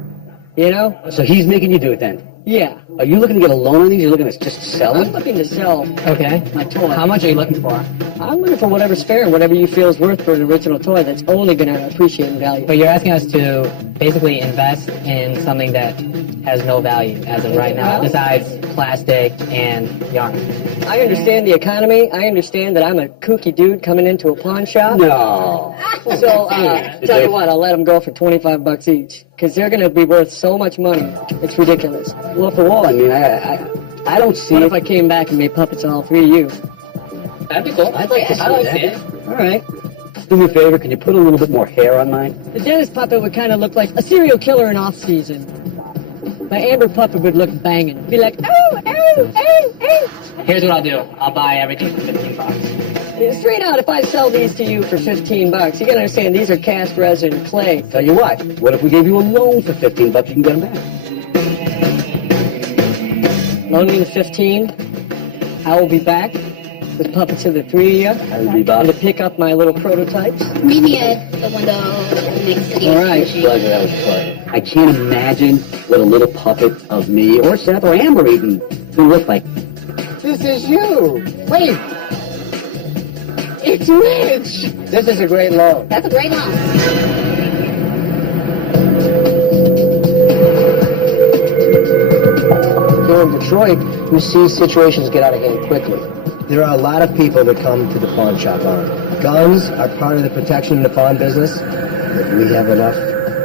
You know? So he's making you do it then? Yeah. Are you looking to get a loan on these? You're looking to just sell I'm them? looking to sell Okay. my toy. How much are you looking for? I'm looking for whatever's fair, whatever you feel is worth for an original toy that's only going to appreciate in value. But you're asking us to basically invest in something that has no value as of right now, besides plastic and yarn. I understand the economy. I understand that I'm a kooky dude coming into a pawn shop. No. So, tell you what, I'll let them go for $25 each. Because they're going to be worth so much money. It's ridiculous. Well, for all, I mean, I don't see What it. if I came back and made puppets of all three of you? That'd be cool. I'd like to see I like that. it. All right. Do me a favor, can you put a little bit more hair on mine? The Dennis puppet would kind of look like a serial killer in off-season. My Amber puppet would look banging. Be like, oh, oh, oh, oh. Here's what I'll do. I'll buy everything for $15. Straight out, if I sell these to you for $15, you gotta understand these are cast resin clay. Tell you what if we gave you a loan for $15, you can get them back? Loan me the 15. I will be back with puppets of the three of you. I will be back. And to pick up my little prototypes. Meet me at the window next to the All right. Pleasure, that was fun. I can't imagine what a little puppet of me or Seth or Amber even would look like. This is you. Wait! It's Rich. This is a great loan. That's a great loan. Here in Detroit, you see situations get out of hand quickly. There are a lot of people that come to the pawn shop armed. Guns are part of the protection in the pawn business. If we have enough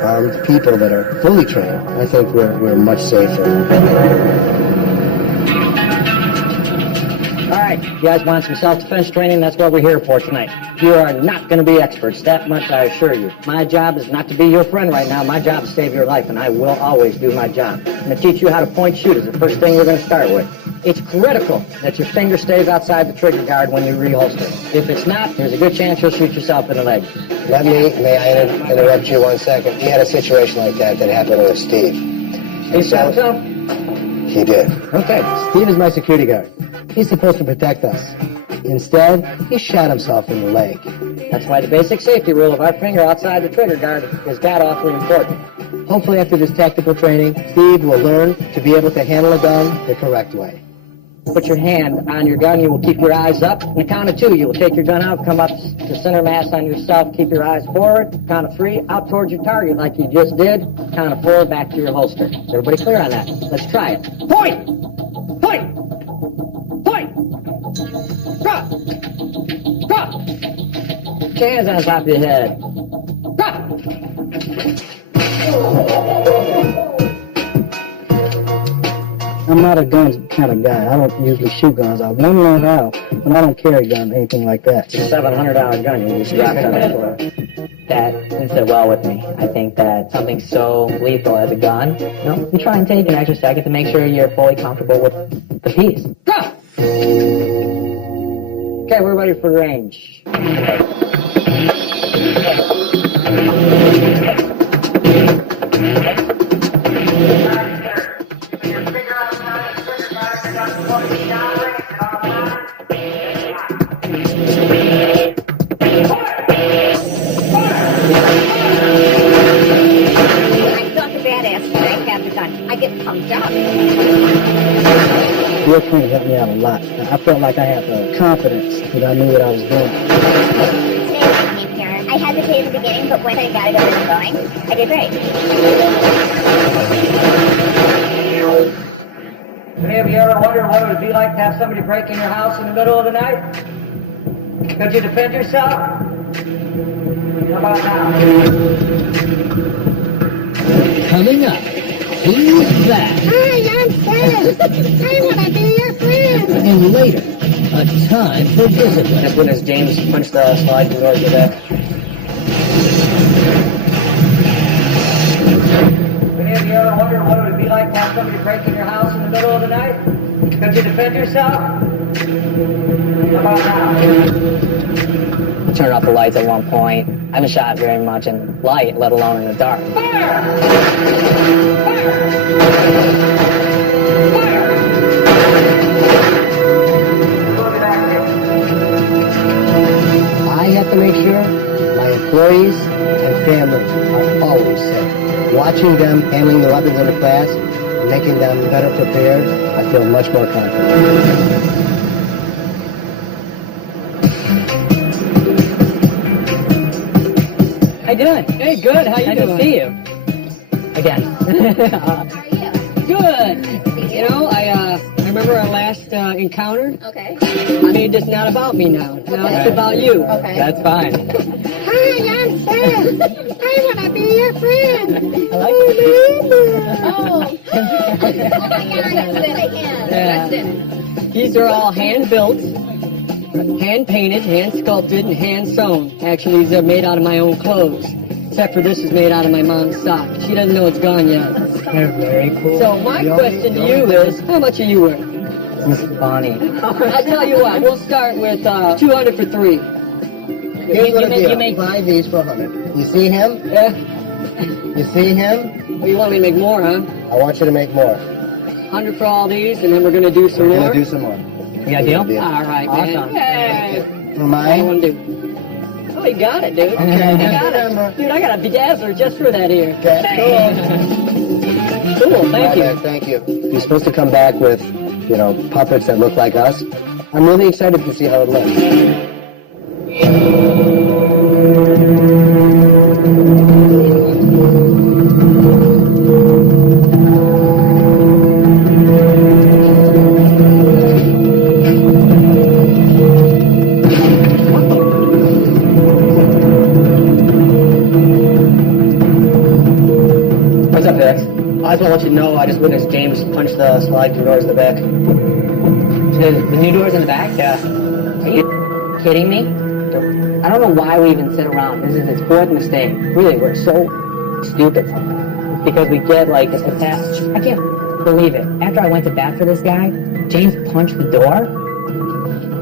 armed people that are fully trained, I think we're much safer. All right, you guys want some self-defense training? That's what we're here for tonight. You are not going to be experts, that much I assure you. My job is not to be your friend right now. My job is to save your life, and I will always do my job. I'm going to teach you how to point shoot is the first thing we're going to start with. It's critical that your finger stays outside the trigger guard when you reholster. If it's not, there's a good chance you'll shoot yourself in the leg. May I interrupt you 1 second? He had a situation like that happened with Steve. He shot himself? He did. Okay, Steve is my security guard. He's supposed to protect us. Instead, he shot himself in the leg. That's why the basic safety rule of our finger outside the trigger guard is that awfully important. Hopefully after this tactical training, Steve will learn to be able to handle a gun the correct way. Put your hand on your gun. You will keep your eyes up. On the count of 2, you will take your gun out, come up to center mass on yourself. Keep your eyes forward. Count of 3, out towards your target like you just did. Count of 4, back to your holster. Is everybody clear on that? Let's try it. Point! Point! Point! Drop! Drop! Put your hands on top of your head. Drop! I'm not a guns kind of guy. I don't usually shoot guns. I want to learn how, but I don't carry guns, anything like that. It's a $700 gun you just dropped on the floor. That didn't sit well with me. I think that something so lethal as a gun, you try and take an extra second to make sure you're fully comfortable with the piece. Go! Okay, we're ready for range. I get pumped up. Your training helped me out a lot. I felt like I had the confidence that I knew what I was doing. Today when I came here, I hesitated at the beginning, but once I got it over and going, I did great. Any of you ever wonder what it would be like to have somebody break in your house in the middle of the night? Could you defend yourself? How about now? Coming up, he's back. Hi, I'm Sam. I want to be your friend. And later, a time for discipline. That's when as James punched the slide door to the back. Any of you ever wonder what it would be like to have somebody break in your house in the middle of the night? Could you defend yourself? How about now? Turn off the lights at one point. I haven't shot very much in light, let alone in the dark. Fire! Fire! Fire! I have to make sure my employees and family are always safe. Watching them handling the weapons in the class, making them better prepared, I feel much more confident. How you doing? Hey, good. How you doing? Nice to see you. Again. How are you? Good. You know, I remember our last encounter. Okay. I mean, it's not about me now. Now it's about you. Okay. That's fine. Hi, I'm Sam. I want to be your friend. I like Oh. Oh my God, that's Yeah. it. These are all hand-built, hand-painted, hand-sculpted, and hand-sewn. Actually, these are made out of my own clothes. Except for this is made out of my mom's sock. She doesn't know it's gone yet. They're very cool. So my question to you is, how much are you worth? This is Bonnie. I'll tell you what, we'll start with 200 for 3. Here's what I do. You make... Buy these for 100. You see him? Yeah? You see him? Well, you want me to make more, huh? I want you to make more. 100 for all these, and then we're going to do some We're more? gonna do some more. You got a deal? All right, man. Awesome. Hey. For I mine? want to do. Oh, you got it, dude. Okay, You just got remember. it. Dude, I got a bedazzler just for that ear. Okay, Cool, thank you. Thank you. You're supposed to come back with, puppets that look like us. I'm really excited to see how it looks. What's up, Dex? I just want to let you know I just witnessed James punch the slide door doors in the back. The new doors in the back? Yeah. Are you kidding me? I don't know why we even sit around. This is his 4th mistake. Really, we're so stupid sometimes. Because we get like attached. I can't believe it. After I went to bat for this guy, James punched the door.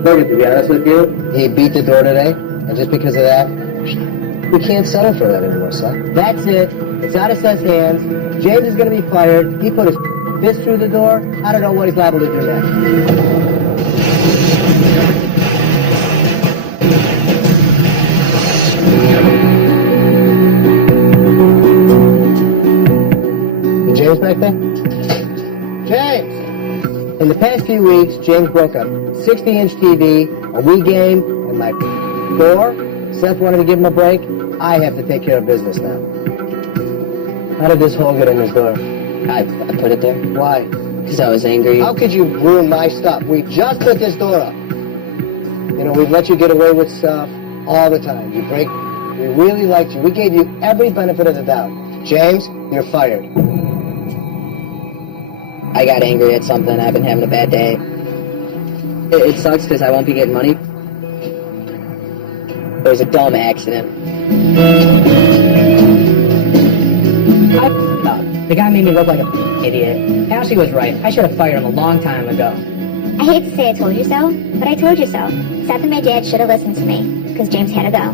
Look, to be honest with you, he beat the door today, and just because of that, we can't settle for that anymore, son. That's it. It's out of Seth's hands. James is going to be fired. He put his fist through the door. I don't know what he's liable to do next. Is James back there? James! In the past few weeks, James broke a 60-inch TV, a Wii game, and my door. Seth wanted to give him a break. I have to take care of business now. How did this hole get in his door? I put it there. Why? Because I was angry. How could you ruin my stuff? We just put this door up. You know, we've let you get away with stuff all the time. We really liked you. We gave you every benefit of the doubt. James, you're fired. I got angry at something. I've been having a bad day. It sucks because I won't be getting money. It was a dumb accident. I f***ed up. The guy made me look like a idiot. Ashley was right. I should have fired him a long time ago. I hate to say I told you so, but I told you so. Seth and my dad should have listened to me, because James had to go.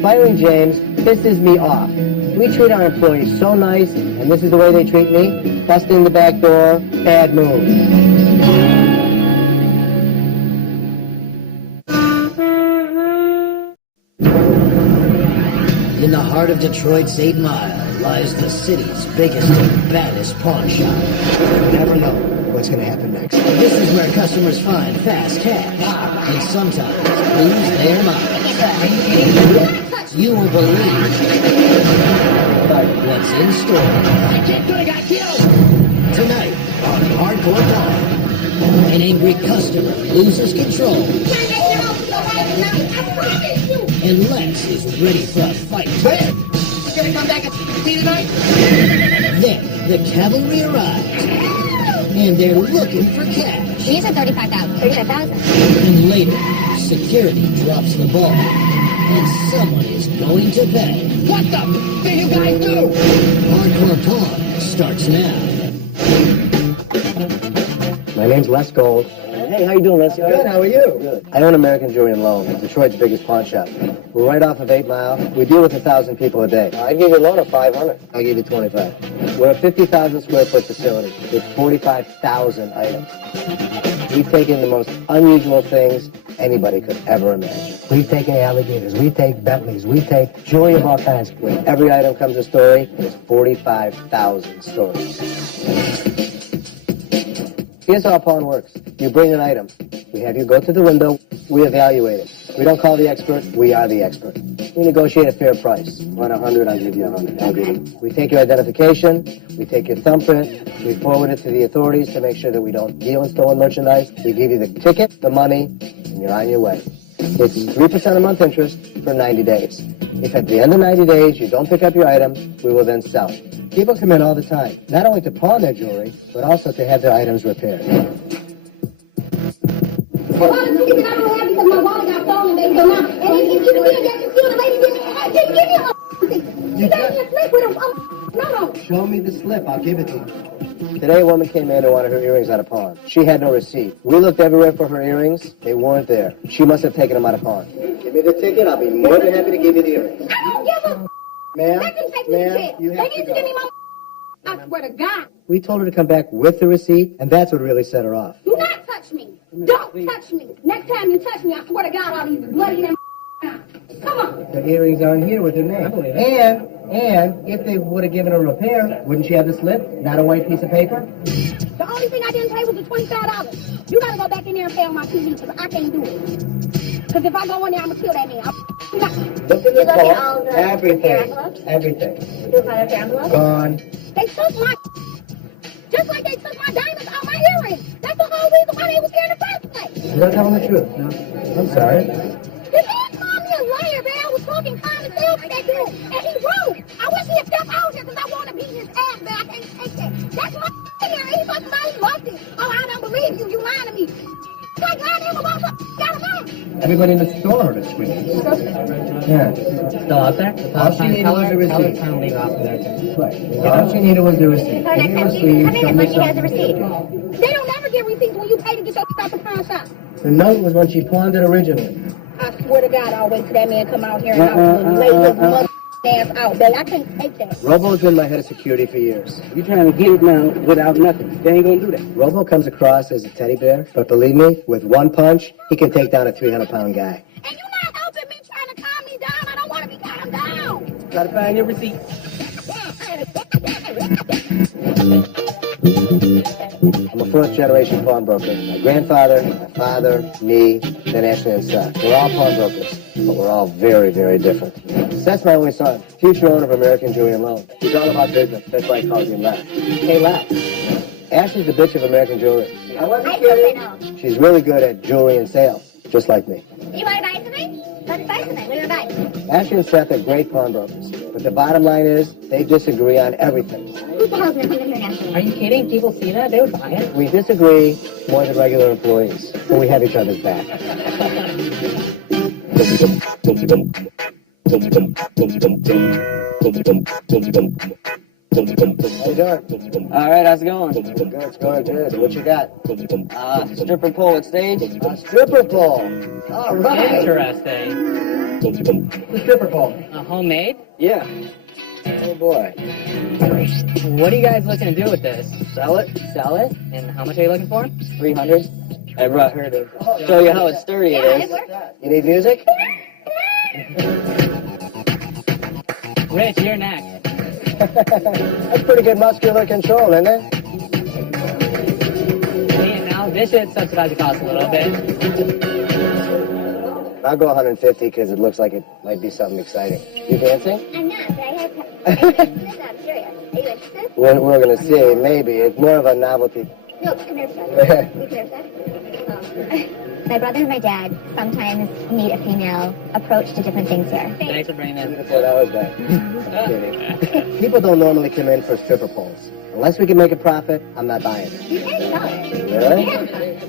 Firing James pisses me off. We treat our employees so nice, and this is the way they treat me? Busting the back door, bad move. In the heart of Detroit's 8 Mile lies the city's biggest and baddest pawn shop. You never know what's going to happen next. This is where customers find fast cash and sometimes lose their minds. You won't believe what's in store. Tonight on Hardcore Pawn, an angry customer loses control. And Lex is ready for a fight. Gonna come back and see tonight? Then the cavalry arrives, and they're looking for cash. She said 35,000. 35,000. And later, security drops the ball, and someone is going to pay. What the did you guys do? Hardcore Pawn starts now. My name's Les Gold. Hey, how you doing, Les? Good, how are you? Good. I own American Jewelry and Loan, Detroit's biggest pawn shop. We're right off of 8 Mile. We deal with 1,000 people a day. I'd give you a loan of 500. I'll give you 25. We're a 50,000 square foot facility with 45,000 items. We've taken the most unusual things anybody could ever imagine. We've taken alligators, we take Bentleys, we take jewelry of all kinds. With every item comes a story. There's 45,000 stories. Here's how a pawn works. You bring an item. We have you go to the window. We evaluate it. We don't call the expert. We are the expert. We negotiate a fair price. Want 100, I'll give you 100. Okay. We take your identification. We take your thumbprint. We forward it to the authorities to make sure that we don't deal in stolen merchandise. We give you the ticket, the money, and you're on your way. It's 3% a month interest for 90 days. If at the end of 90 days you don't pick up your item, we will then sell it. People come in all the time, not only to pawn their jewelry, but also to have their items repaired. Well, the reason I don't have because my wallet got stolen, baby. So now, and if you did that, you still the lady didn't give me a you gave me a slip with a no. Show me the slip, I'll give it to you. Today a woman came in and wanted her earrings out of pawn. She had no receipt. We looked everywhere for her earrings. They weren't there. She must have taken them out of pawn. Give me the ticket, I'll be more than happy to give you the earrings. I don't give a Ma'am, let them take me to jail. you They have need to to give me go. my I swear to God. We told her to come back with the receipt, and that's what really set her off. Do not touch me. Don't touch me. Next time you touch me, I swear to God, I'll be bloody and come on. The earrings aren't here with her name. And if they would have given her a repair, wouldn't she have the slip? Not a white piece of paper? The only thing I didn't pay was the $25. You gotta go back in there and pay on my TV because I can't do it. Because if I go in there, I'm gonna kill that man. Look at You this look at box. all the Everything. envelopes? Everything. You do find a envelope? Gone. They took my just like they took my diamonds out my earrings. That's the whole reason why they was here in the first place. You're not telling the truth. No. I'm sorry. The man called me a liar, man. I was talking common sense to that dude, and he rude. I wish he had stepped out here because I want to beat his ass, but I can't take that. That's my here. He fucking somebody loved it. Oh, I don't believe you. You lying to me. Like lying to him about something. Got him out. Everybody in the store heard us screaming. Yeah. Still out there? All she needed was a receipt. Right. All she needed was the receipt. So Give next me a time receipt. she comes in when she has a receipt. They don't ever get receipts when you pay to get your out the pawn shop. The note was when she pawned it originally. I swear to God, I'll wait till that man come out here and I'll lay his mother ass out, baby. I can't take that. Robo's been my head of security for years. You're trying to get it now without nothing. They ain't gonna do that. Robo comes across as a teddy bear, but believe me, with one punch, he can take down a 300-pound guy. And you're not helping me trying to calm me down. I don't want to be calmed down. Gotta find your receipt. I'm a fourth-generation pawnbroker. My grandfather, my father, me, then Ashley and Seth. We're all pawnbrokers, but we're all very, very different. Seth's my only son, future owner of American Jewelry and Loan. He's all about business. That's why he calls me Lex. Hey, Lex. Ashley's the bitch of American Jewelry. I wasn't kidding. She's really good at jewelry and sales, just like me. You want to buy something? Let's buy something. What do you want to buy? Ashley and Seth are great pawnbrokers, but the bottom line is they disagree on everything. Who the hell's going to come in here now? Are you kidding? People see that? They would buy it. We disagree more than regular employees, but we have each other's back. How you doing? All right, how's it going? Good, it's going good. What you got? Stripper pole at stage. A stripper pole. All right. Interesting. The stripper pole. Homemade? Yeah. Oh boy. What are you guys looking to do with this? Sell it. Sell it? And how much are you looking for? 300. I brought her to show you how sturdy it is. You need music? Rich, you're next. That's pretty good muscular control, isn't it? Hey, now this should subsidize the cost a little bit. I'll go 150 because it looks like it might be something exciting. You dancing? I'm not, but I have... I'm serious. Are you interested? We're going to see. Maybe. It's more of a novelty. No, come here, Seth. You here, Seth? My brother and my dad sometimes need a female approach to different things here. Thanks for bringing that. Before that was bad. I'm kidding. People don't normally come in for stripper poles. Unless we can make a profit, I'm not buying it. You can sell it. Really? Yeah.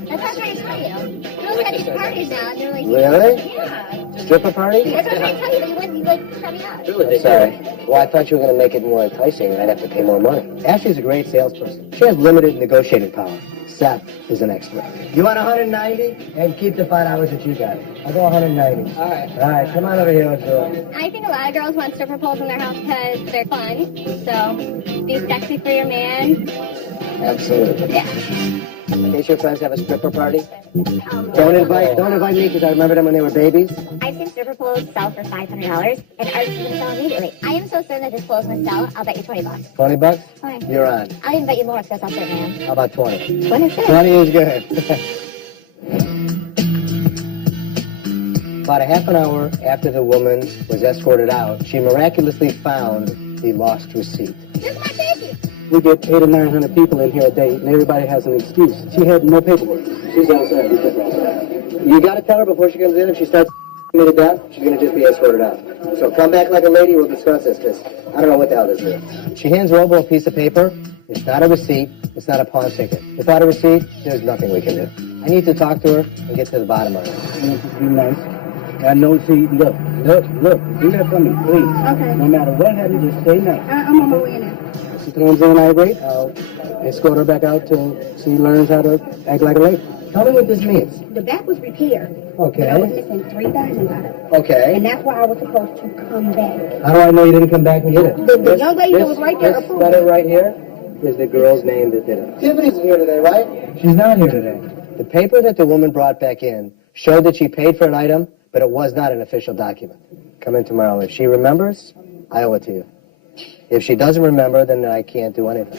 That's what I'm trying to tell you. Girls have these parties now, and they're like... Really? Yeah. Stripper party? That's what I'm trying to tell you, but you wouldn't tell me out. I'm sorry. Well, I thought you were going to make it more enticing and I'd have to pay more money. Ashley's a great salesperson. She has limited negotiating power. Seth is an expert. You want 190? And keep the $5 that you got. I'll go 190. All right. All right, come on over here, let's do it. I think a lot of girls want stripper poles in their house because they're fun. So, be sexy for your man. Absolutely. Yeah. In case your friends have a stripper party, don't invite me because I remember them when they were babies. I've seen stripper poles sell for $500, and ours is going to sell immediately. I am so certain that this pole is going to sell, I'll bet you $20. 20 bucks? Okay. You're on. I'll even bet you more because I'll certain I am. How about 20? 20 is good. 20 is good. About a half an hour after the woman was escorted out, she miraculously found the lost receipt. Here's my ticket. We get 800 or 900 people in here a day, and everybody has an excuse. She had no paperwork. She's all set. You gotta tell her before she comes in, if she starts me to death, she's gonna just be escorted out. So come back like a lady, we'll discuss this, because I don't know what the hell this is. She hands Robo a piece of paper. It's not a receipt. It's not a pawn ticket. Without a receipt, there's nothing we can do. I need to talk to her and get to the bottom of it. You have to be nice. I know, see, look, do that for me, please. Okay. No matter what happens, just stay nice. I'm on my way now. She comes in irate, I'll escort her back out till she learns how to act like a lady. Tell me what this means. The back was repaired. Okay. But I was missing $3,000 out of it. Okay. And that's why I was supposed to come back. How do I know you didn't come back and get it? The young lady that was right there This approved letter it. right here is the girl's name that did it. Tiffany's here today, right? She's not here today. The paper that the woman brought back in showed that she paid for an item, but it was not an official document. Come in tomorrow. If she remembers, I owe it to you. If she doesn't remember, then I can't do anything.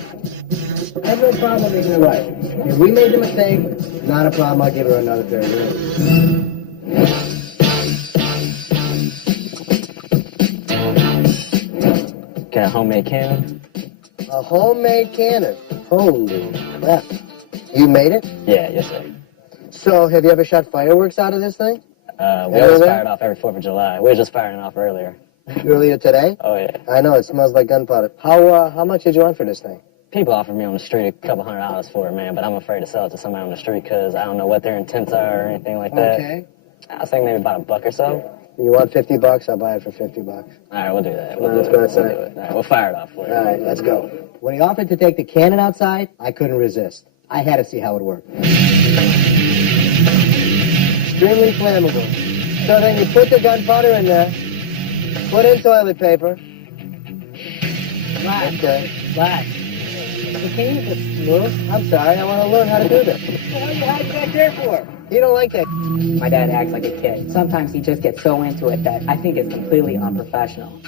I have no problem making it right. If we made the mistake, not a problem. I'll give her another pair of ears. Got a homemade cannon? A homemade cannon. Holy crap. You made it? Yeah, yes, sir. So, have you ever shot fireworks out of this thing? We always fired off every 4th of July. We were just firing off earlier. Earlier today? Oh, yeah. I know, it smells like gunpowder. How much did you want for this thing? People offer me on the street a couple $100 for it, man, but I'm afraid to sell it to somebody on the street because I don't know what their intents are or anything like that. Okay. I was thinking maybe about $1 or so. You want $50? I'll buy it for $50. All right, we'll do that. Let's go outside. We'll do it. All right, we'll fire it off for you. All right, let's go. When he offered to take the cannon outside, I couldn't resist. I had to see how it worked. Extremely flammable. So then you put the gunpowder in there, put in toilet paper. Black. Okay. Black. Can you just move? I'm sorry, I want to learn how to do this. What are you hiding back there for? You don't like that. My dad acts like a kid. Sometimes he just gets so into it that I think it's completely unprofessional.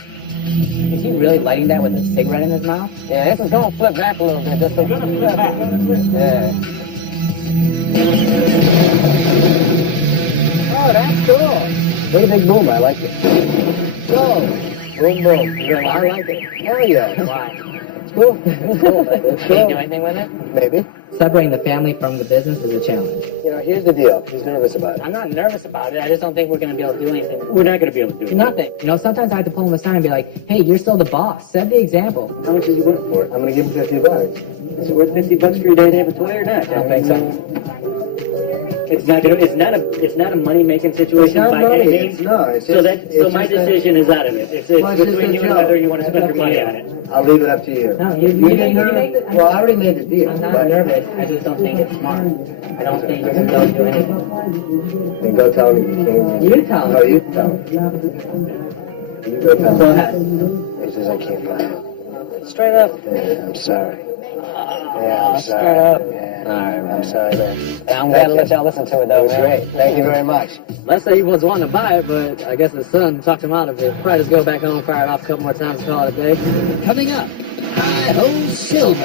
Is he really lighting that with a cigarette in his mouth? Yeah, this is going to flip back a little bit. Just flip back. Yeah. Oh, that's cool. Pretty big boom. I like it. So, boom, boom. Yeah, I like it. Hell yeah. Why? It's cool. It's cool. It's Can you cool. do anything with it? Maybe. Separating the family from the business is a challenge. You know, here's the deal. He's nervous about it. I'm not nervous about it. I just don't think we're going to be able to do anything. We're not going to be able to do it. Nothing. You know, sometimes I have to pull him aside and be like, hey, you're still the boss. Set the example. How much is he worth for it? I'm going to give him $50. Is it worth $50 for your day to have a toy or not? I don't think so. It's not gonna. It's not a money making situation It's not by money. any means. No, it's so just- so it's my just a- decision is out of it. It's Well, it's just between a you and joke. whether you want to spend It's your up to money you. on it. I'll leave it up to you. No, you get nervous? Well, I already made the deal. I'm not but- nervous. I just don't think it's smart. I don't think you're going to be able to do anything. Then go tell him you can't. You tell him. No, you tell him. You go tell him. Go ahead. He says I can't buy it. Straight up. Yeah, I'm sorry. Yeah, I'm straight sorry. up. Yeah. All right, I'm sorry, man. I'm glad to let y'all listen to it, That though, was man. great. Thank you very much. Let's say he was wanting to buy it, but I guess his son talked him out of it. Probably just go back home, fire it off a couple more times, and call it a day. Coming up, Hi-Ho Silver.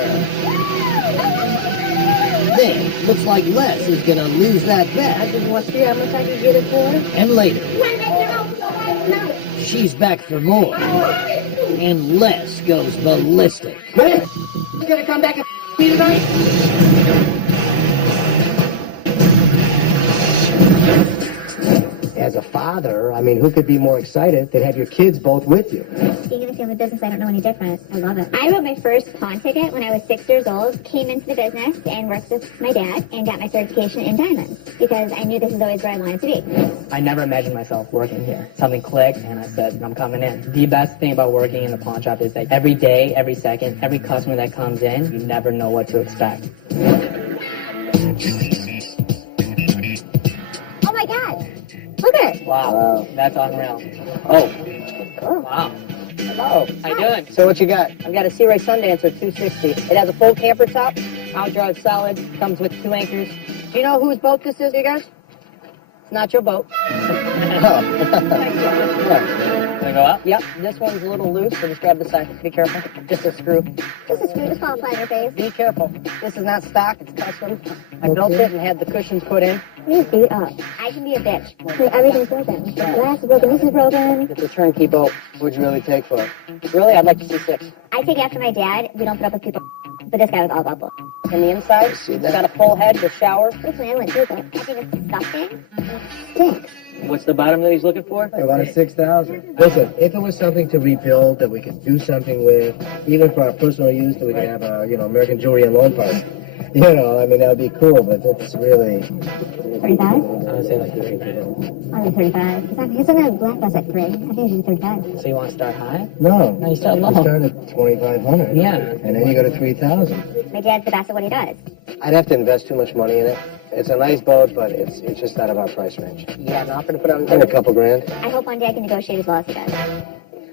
Then, looks like Les is gonna lose that bet. I just want to see how much I can get it for. And later, You want to make your own no. she's back for more. And Les goes ballistic. You gonna come back and me tonight? As a father, I mean, who could be more excited than have your kids both with you? Being in the family business, I don't know any different. I love it. I wrote my first pawn ticket when I was 6 years old, came into the business and worked with my dad and got my certification in diamonds because I knew this is always where I wanted to be. I never imagined myself working here. Something clicked, and I said, I'm coming in. The best thing about working in the pawn shop is that every day, every second, every customer that comes in, you never know what to expect. Oh my God! Look at it! Wow. That's unreal. Oh. Wow. Hello. How you doing? So what you got? I've got a Sea Ray Sundancer 260. It has a full camper top, outdrive solid, comes with 2 anchors. Do you know whose boat this is, you guys? It's not your boat. Can I go up? Yep, this one's a little loose, so just grab the side. Be careful. Just a screw. Just a screw, just fall flat in your face. Be careful. This is not stock, it's custom. I built it and had the cushions put in. You're beat up. I can be a bitch. Everything's broken. The glass is broken, this is broken. It's a turnkey boat. What'd you really take for it? Really, I'd like to see 6. I take after my dad. We don't put up with people. But this guy was all about bull. On the inside, See it's that? got a full head with shower. This man went through it. I think it's disgusting. It stinks. What's the bottom that he's looking for? I wanted 6,000. Listen, if it was something to rebuild that we could do something with, even for our personal use, that we could have a, American Jewelry and Loan Party. I mean, that would be cool, but it's really... 35? I would say like 33. I'll do 35. He's in a black bus at 3. I think you should do 35. So you want to start high? No. No, you start low. You start at 2,500. Yeah. And then you go to 3,000. My dad's the best at what he does. I'd have to invest too much money in it. It's a nice boat, but it's just out of our price range. Yeah, no, I'm gonna put it on And a couple grand. I hope one day I can negotiate as well as he does.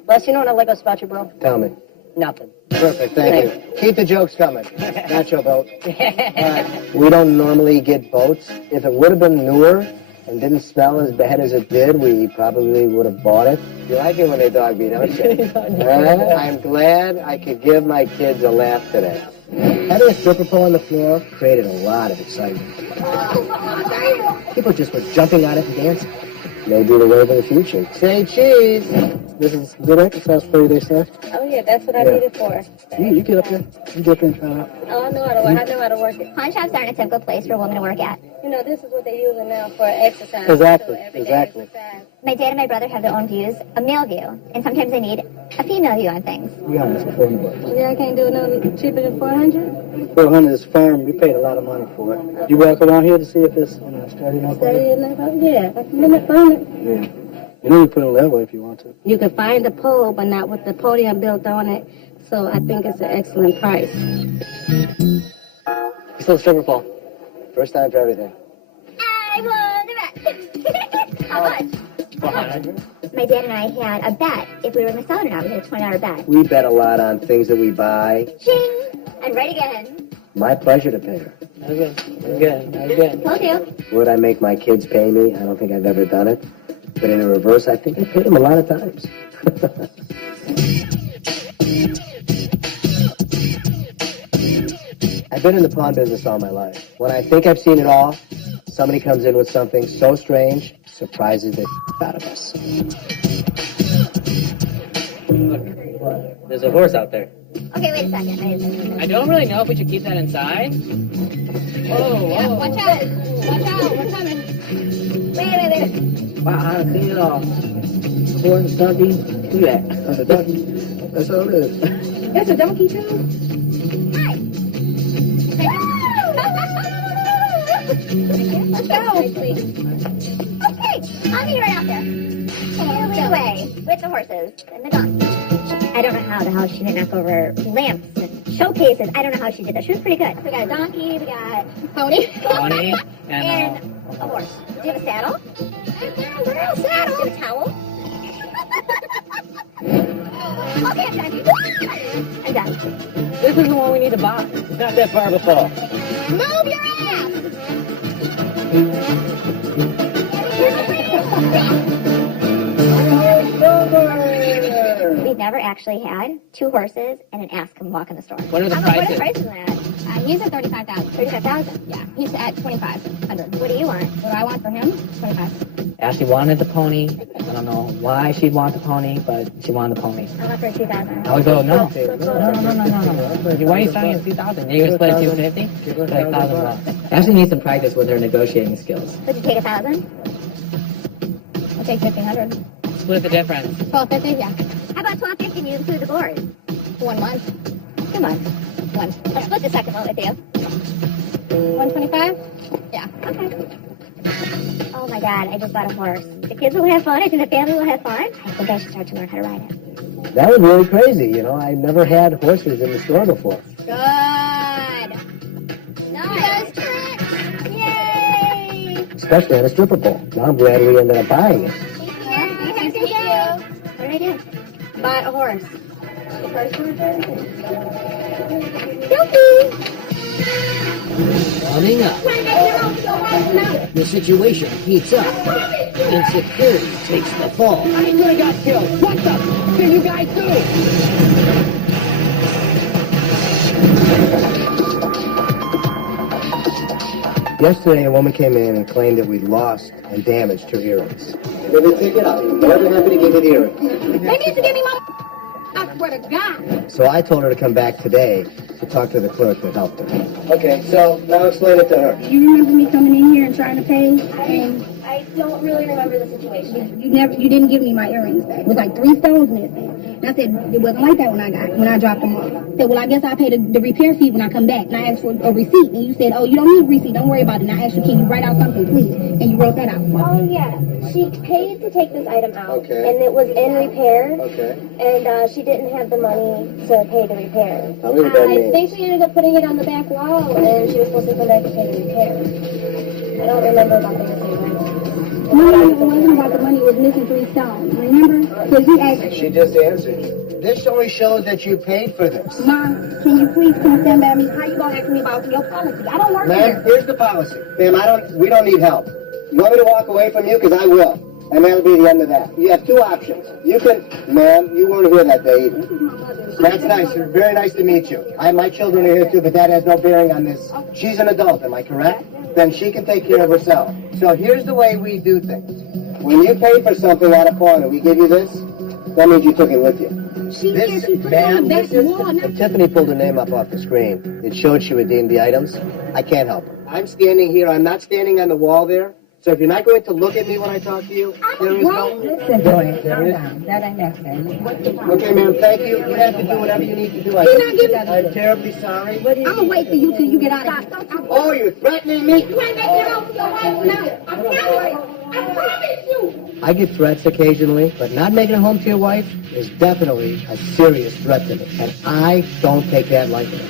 Les, you know what I like about you, bro? Tell me. Nothing. Perfect, thank you. Keep the jokes coming. Not your boat. We don't normally get boats. If it would have been newer and didn't smell as bad as it did, we probably would have bought it. You like it when they dog me, don't you? I'm glad I could give my kids a laugh today. Having a stripper pole on the floor created a lot of excitement. People just were jumping on it and dancing. Maybe the wave of the future. Say cheese. This is good exercise for you, they say. Oh yeah, that's what I Yeah. need it for. You get up there. You get up there and try it out. Oh, I know how to work it. Pawn shops aren't a typical place for a woman to work at. You know, this is what they're using now for exercise. Exactly, too, everyday exactly. exercise. My dad and my brother have their own views, a male view, and sometimes they need a female view on things. Be honest before you work. Yeah, I can't do it no cheaper than 400. 400 is firm. You paid a lot of money for it. You walk around here to see if it's sturdy enough. Steady enough. Yeah, I can limit on it. Yeah. You know you put a level if you want to. You can find the pole, but not with the podium built on it. So I think it's an excellent price. Still stripper pole. First time for everything. I won the bet. How much? 400. My dad and I had a bet if we were going to sell it or not. We had a $20 bet. We bet a lot on things that we buy. Ching! And right again. My pleasure to pay her. Okay. Good. Good. Told you. Would I make my kids pay me? I don't think I've ever done it. But in the reverse, I think I paid them a lot of times. I've been in the pawn business all my life. When I think I've seen it all, somebody comes in with something so strange, surprises the out of us. There's a horse out there. Okay, wait a second. I don't really know if we should keep that inside. Whoa, Yeah, whoa. watch out. Watch out. We're coming. Wait. Wow, I've seen it all. Horns, donkey, do that. That's a donkey. That's all it is. That's a donkey too? Hi. Let's go. Okay, I'll meet you right out there. You lead the way with the horses and the donkey. I don't know how the hell she didn't knock over lamps and showcases. I don't know how she did that. She was pretty good. We got a donkey, we got Pony. Pony and a horse. Do you have a saddle? Girl, saddle. Do you have a towel? Okay, I'm done. I'm done. This is the one we need to buy. It's not that far of a fall. Move your ass. We've never actually had 2 horses and an ass come walk in the store. What are the What are the prices? prices on that? He's at 35,000. 35,000. Yeah, he's at 2,500. What do you want? What I want for him? 25. Ashley wanted the pony. I don't know why she'd want the pony, but she wanted the pony. I want for 2,000. I would go, no. No. Why are you selling it 2,000? You're going to split it 250? Like 1,000 bucks. Ashley needs some practice with her negotiating skills. Would you take 1,000? I'll take 1,500. Split the difference. 1250, yeah. How about 1,250 and you include the board? 1 month. 2 months. 1. I'll split the second one with you. 125? Yeah. Okay. Oh my god, I just bought a horse. The kids will have fun. I think the family will have fun. I think I should start to learn how to ride it. That was really crazy, you know. I never had horses in the store before. Good. Nice. Yay! Especially at a stripper pole. Now I'm glad we ended up buying it. Thank you. What did I do? Buy a horse. Coming up, the situation heats up, and security takes the fall. I could have got killed. What the can you guys do? Yesterday, a woman came in and claimed that we'd lost and damaged her earrings. Let me pick it up. More than happy to give you the earrings. They need to give me my... I swear to God. So I told her to come back today to talk to the clerk that helped her. Okay, so now explain it to her. You remember me coming in here and trying to pay? And I don't really remember the situation. you didn't give me my earrings back. It was like 3 stones missing. And I said, it wasn't like that when I dropped them off. I said, well, I guess I'll pay the repair fee when I come back. And I asked for a receipt. And you said, oh, you don't need a receipt. Don't worry about it. And I asked you, can you write out something, please? And you wrote that out. Oh, yeah. She paid to take this item out. Okay. And it was in repair. Okay. And she didn't have the money to pay the repair. Tell me what that I means. think she ended up putting it on the back wall. And she was supposed to come back to pay the repair. I don't remember about the missing money. No, it wasn't about the money. It was missing 3 stones. Remember? Because you asked, She just answered you. This only shows that you paid for this. Mom, can you please come stand by me? How you going to ask me about your policy? I don't work Ma'am, here. here's the policy. Ma'am, we don't need help. You want me to walk away from you? Because I will. And that'll be the end of that. You have 2 options. You can, ma'am, you weren't here that day either. That's nice. Very nice to meet you. My children are here too, but that has no bearing on this. She's an adult, am I correct? Then she can take care of herself. So here's the way we do things. When you pay for something at a pawn and we give you this, that means you took it with you. She put it on the back wall. Now, Tiffany pulled her name up off the screen. It showed she redeemed the items. I can't help her. I'm standing here. I'm not standing on the wall there. So if you're not going to look at me when I talk to you, there is no... Listen, boy, calm down. That ain't necessary. Okay, ma'am, thank you. You have to do whatever you need to do. I'm terribly sorry. I'm going to wait for you till you get out of here. Oh, you're threatening me? You ain't making it over your wife now. I promise you. I get threats occasionally, but not making it home to your wife is definitely a serious threat to me. And I don't take that lightly.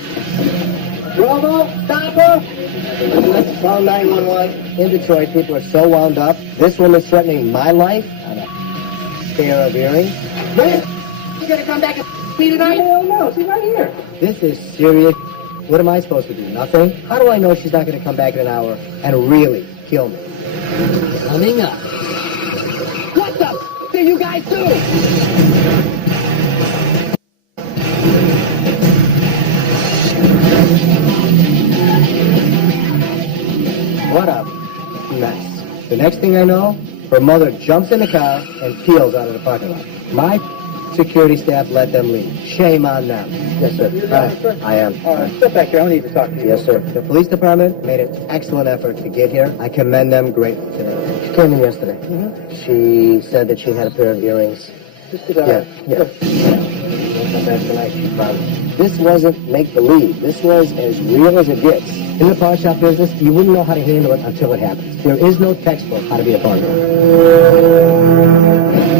Robo, stop her! Let's call 911. In Detroit, people are so wound up. This woman's threatening my life on a pair of earrings. You gonna come back and me tonight? Hell no, she's right here. This is serious. What am I supposed to do? Nothing? How do I know she's not going to come back in an hour and really kill me? Coming up, What the can you guys do? What a mess. The next thing I know, her mother jumps in the car and peels out of the parking lot. My security staff let them leave. Shame on them. Yes, sir. I am. Step back here. I need to talk to you. Yes, sir. The police department made an excellent effort to get here. I commend them greatly today. She came in yesterday. She said that she had a pair of earrings. Yeah. Come back tonight, she promised. This wasn't make-believe. This was as real as it gets. In the pawn shop business, you wouldn't know how to handle it until it happens. There is no textbook how to be a pawnbroker.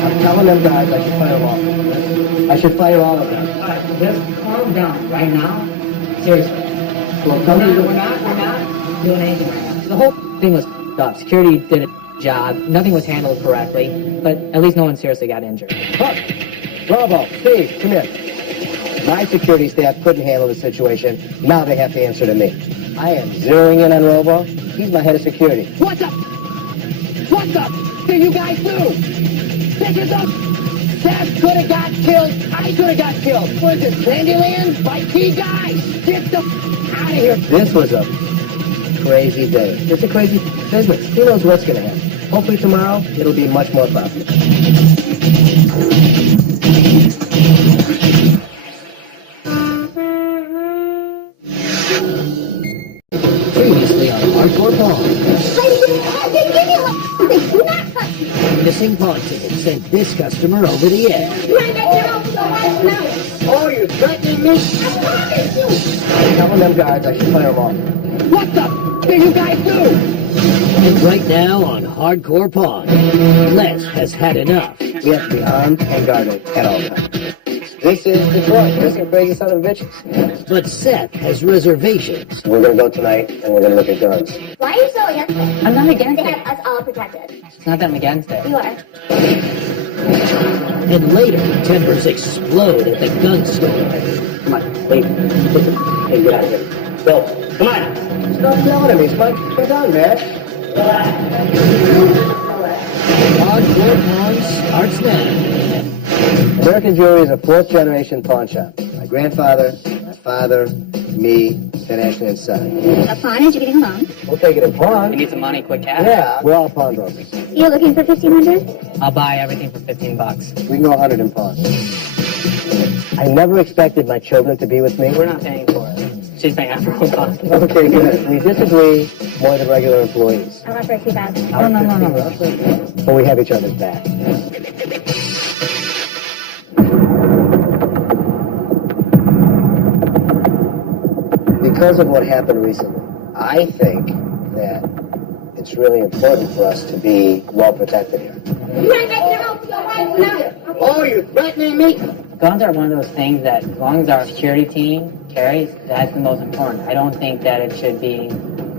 I'm telling them guys I should fire them all. I should fire all of them. Alright, just calm down right now. Seriously. Well, we're not doing anything right now. The whole thing was up. Security did a job. Nothing was handled correctly, but at least no one seriously got injured. Huck, Bravo, Steve, come here. My security staff couldn't handle the situation. Now they have to answer to me. I am zeroing in on Robo. He's my head of security. What the? What the do you guys do? Bitches up! Dad could have got killed. I could have got killed. What is this, Candyland? By key guys! Get the out of here! This was a crazy day. It's a crazy business. Who knows what's going to happen? Hopefully tomorrow, it'll be much more profitable. Previously on Hardcore Pawn. Give me one. Do not touch me. Missing pawn ticket sent this customer over the edge. You ain't got your own so right now. Oh, you're threatening me? I promise you. Telling them guards I should fire them all. What the do you guys do? And right now on Hardcore Pawn, Les has had enough. We have to be armed and guarded at all times. This is Detroit. This is crazy son of bitches. But Seth has reservations. We're going to go tonight, and we're going to look at guns. Why are you so against it? I'm not against They it. have us all protected. It's not that I'm against it. You are. And later, tempers explode at the gun store. Come on, wait. Hey, get out of here. Go. Come on. Stop yelling at me. It's my gun, man. Hardcore Pawn starts now. American Jewelry is a fourth-generation pawn shop. My grandfather, my father, me, and Ashley and son. A pawn is you getting a loan. We'll take it in You pawn. need some money, quick cash? Yeah, we're all pawnbrokers. You're looking for 1,500? I'll buy everything for $15. We can go 100 in pawn. I never expected my children to be with me. We're not paying for it. She's paying after all costs. Okay, good. We disagree more than regular employees. I'll offer 2,000. No. But we have each other's back. Because of what happened recently, I think that it's really important for us to be well protected here. You ain't got your own so right now. Oh, you're threatening me? Guns are one of those things that, as long as our security team carries, that's the most important. I don't think that it should be,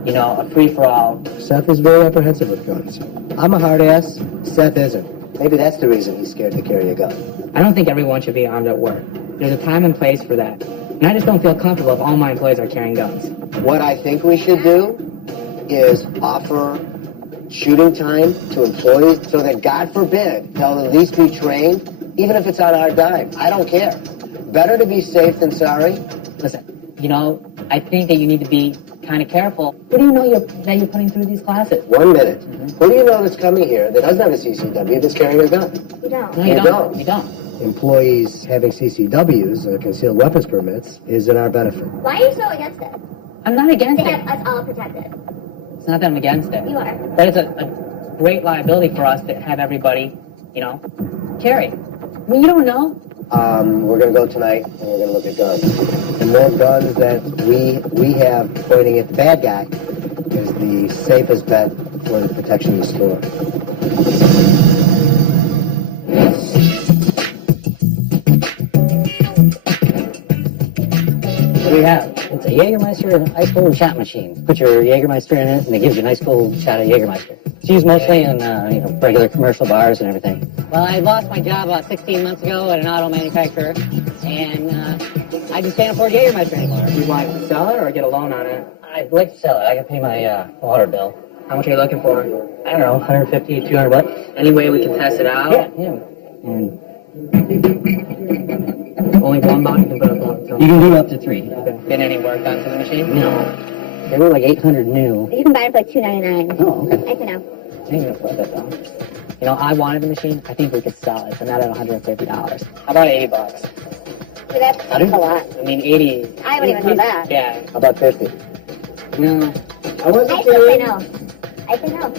a free-for-all. Seth is very apprehensive with guns. I'm a hard ass. Seth isn't. Maybe that's the reason he's scared to carry a gun. I don't think everyone should be armed at work. There's a time and place for that. And I just don't feel comfortable if all my employees are carrying guns. What I think we should do is offer shooting time to employees so that, God forbid, they'll at least be trained, even if it's on our dime. I don't care. Better to be safe than sorry. Listen, I think that you need to be kind of careful. Who do you know that you're putting through these classes? 1 minute. Who do you know that's coming here that doesn't have a CCW that's carrying a gun? You don't. No, You you don't. You don't. Employees having CCWs, concealed weapons permits, is in our benefit. Why are you so against it? I'm not against They it. have us all protected. It's not that I'm against it. You are. But it's a great liability for us to have everybody, carry. I mean, you don't know. We're going to go tonight, and we're going to look at guns. The more guns that we have pointing at the bad guy is the safest bet for the protection of the store. What do you have? It's a Jägermeister ice cold shot machine. Put your Jägermeister in it, and it gives you a nice cold shot of Jägermeister. It's used mostly in regular commercial bars and everything. Well, I lost my job about 16 months ago at an auto manufacturer, and I just can't afford Jägermeister anymore. Do you want to sell it or get a loan on it? I'd like to sell it. I can pay my water bill. How much are you looking for? I don't know, 150, 200 bucks. Any way we can test it out? Yeah. And Only one box you can put a You can do up to 3. Been any work done to the machine? No. They were like 800 new. You can buy it for like $2.99. Oh, okay. I can know. I ain't gonna flip it though. You know, I wanted the machine. I think we could sell it, but not at $150. How about $80? See, that's a lot. I mean, 80. I wouldn't even know that. Yeah. How about 50? No. I wasn't I still say no. I say no.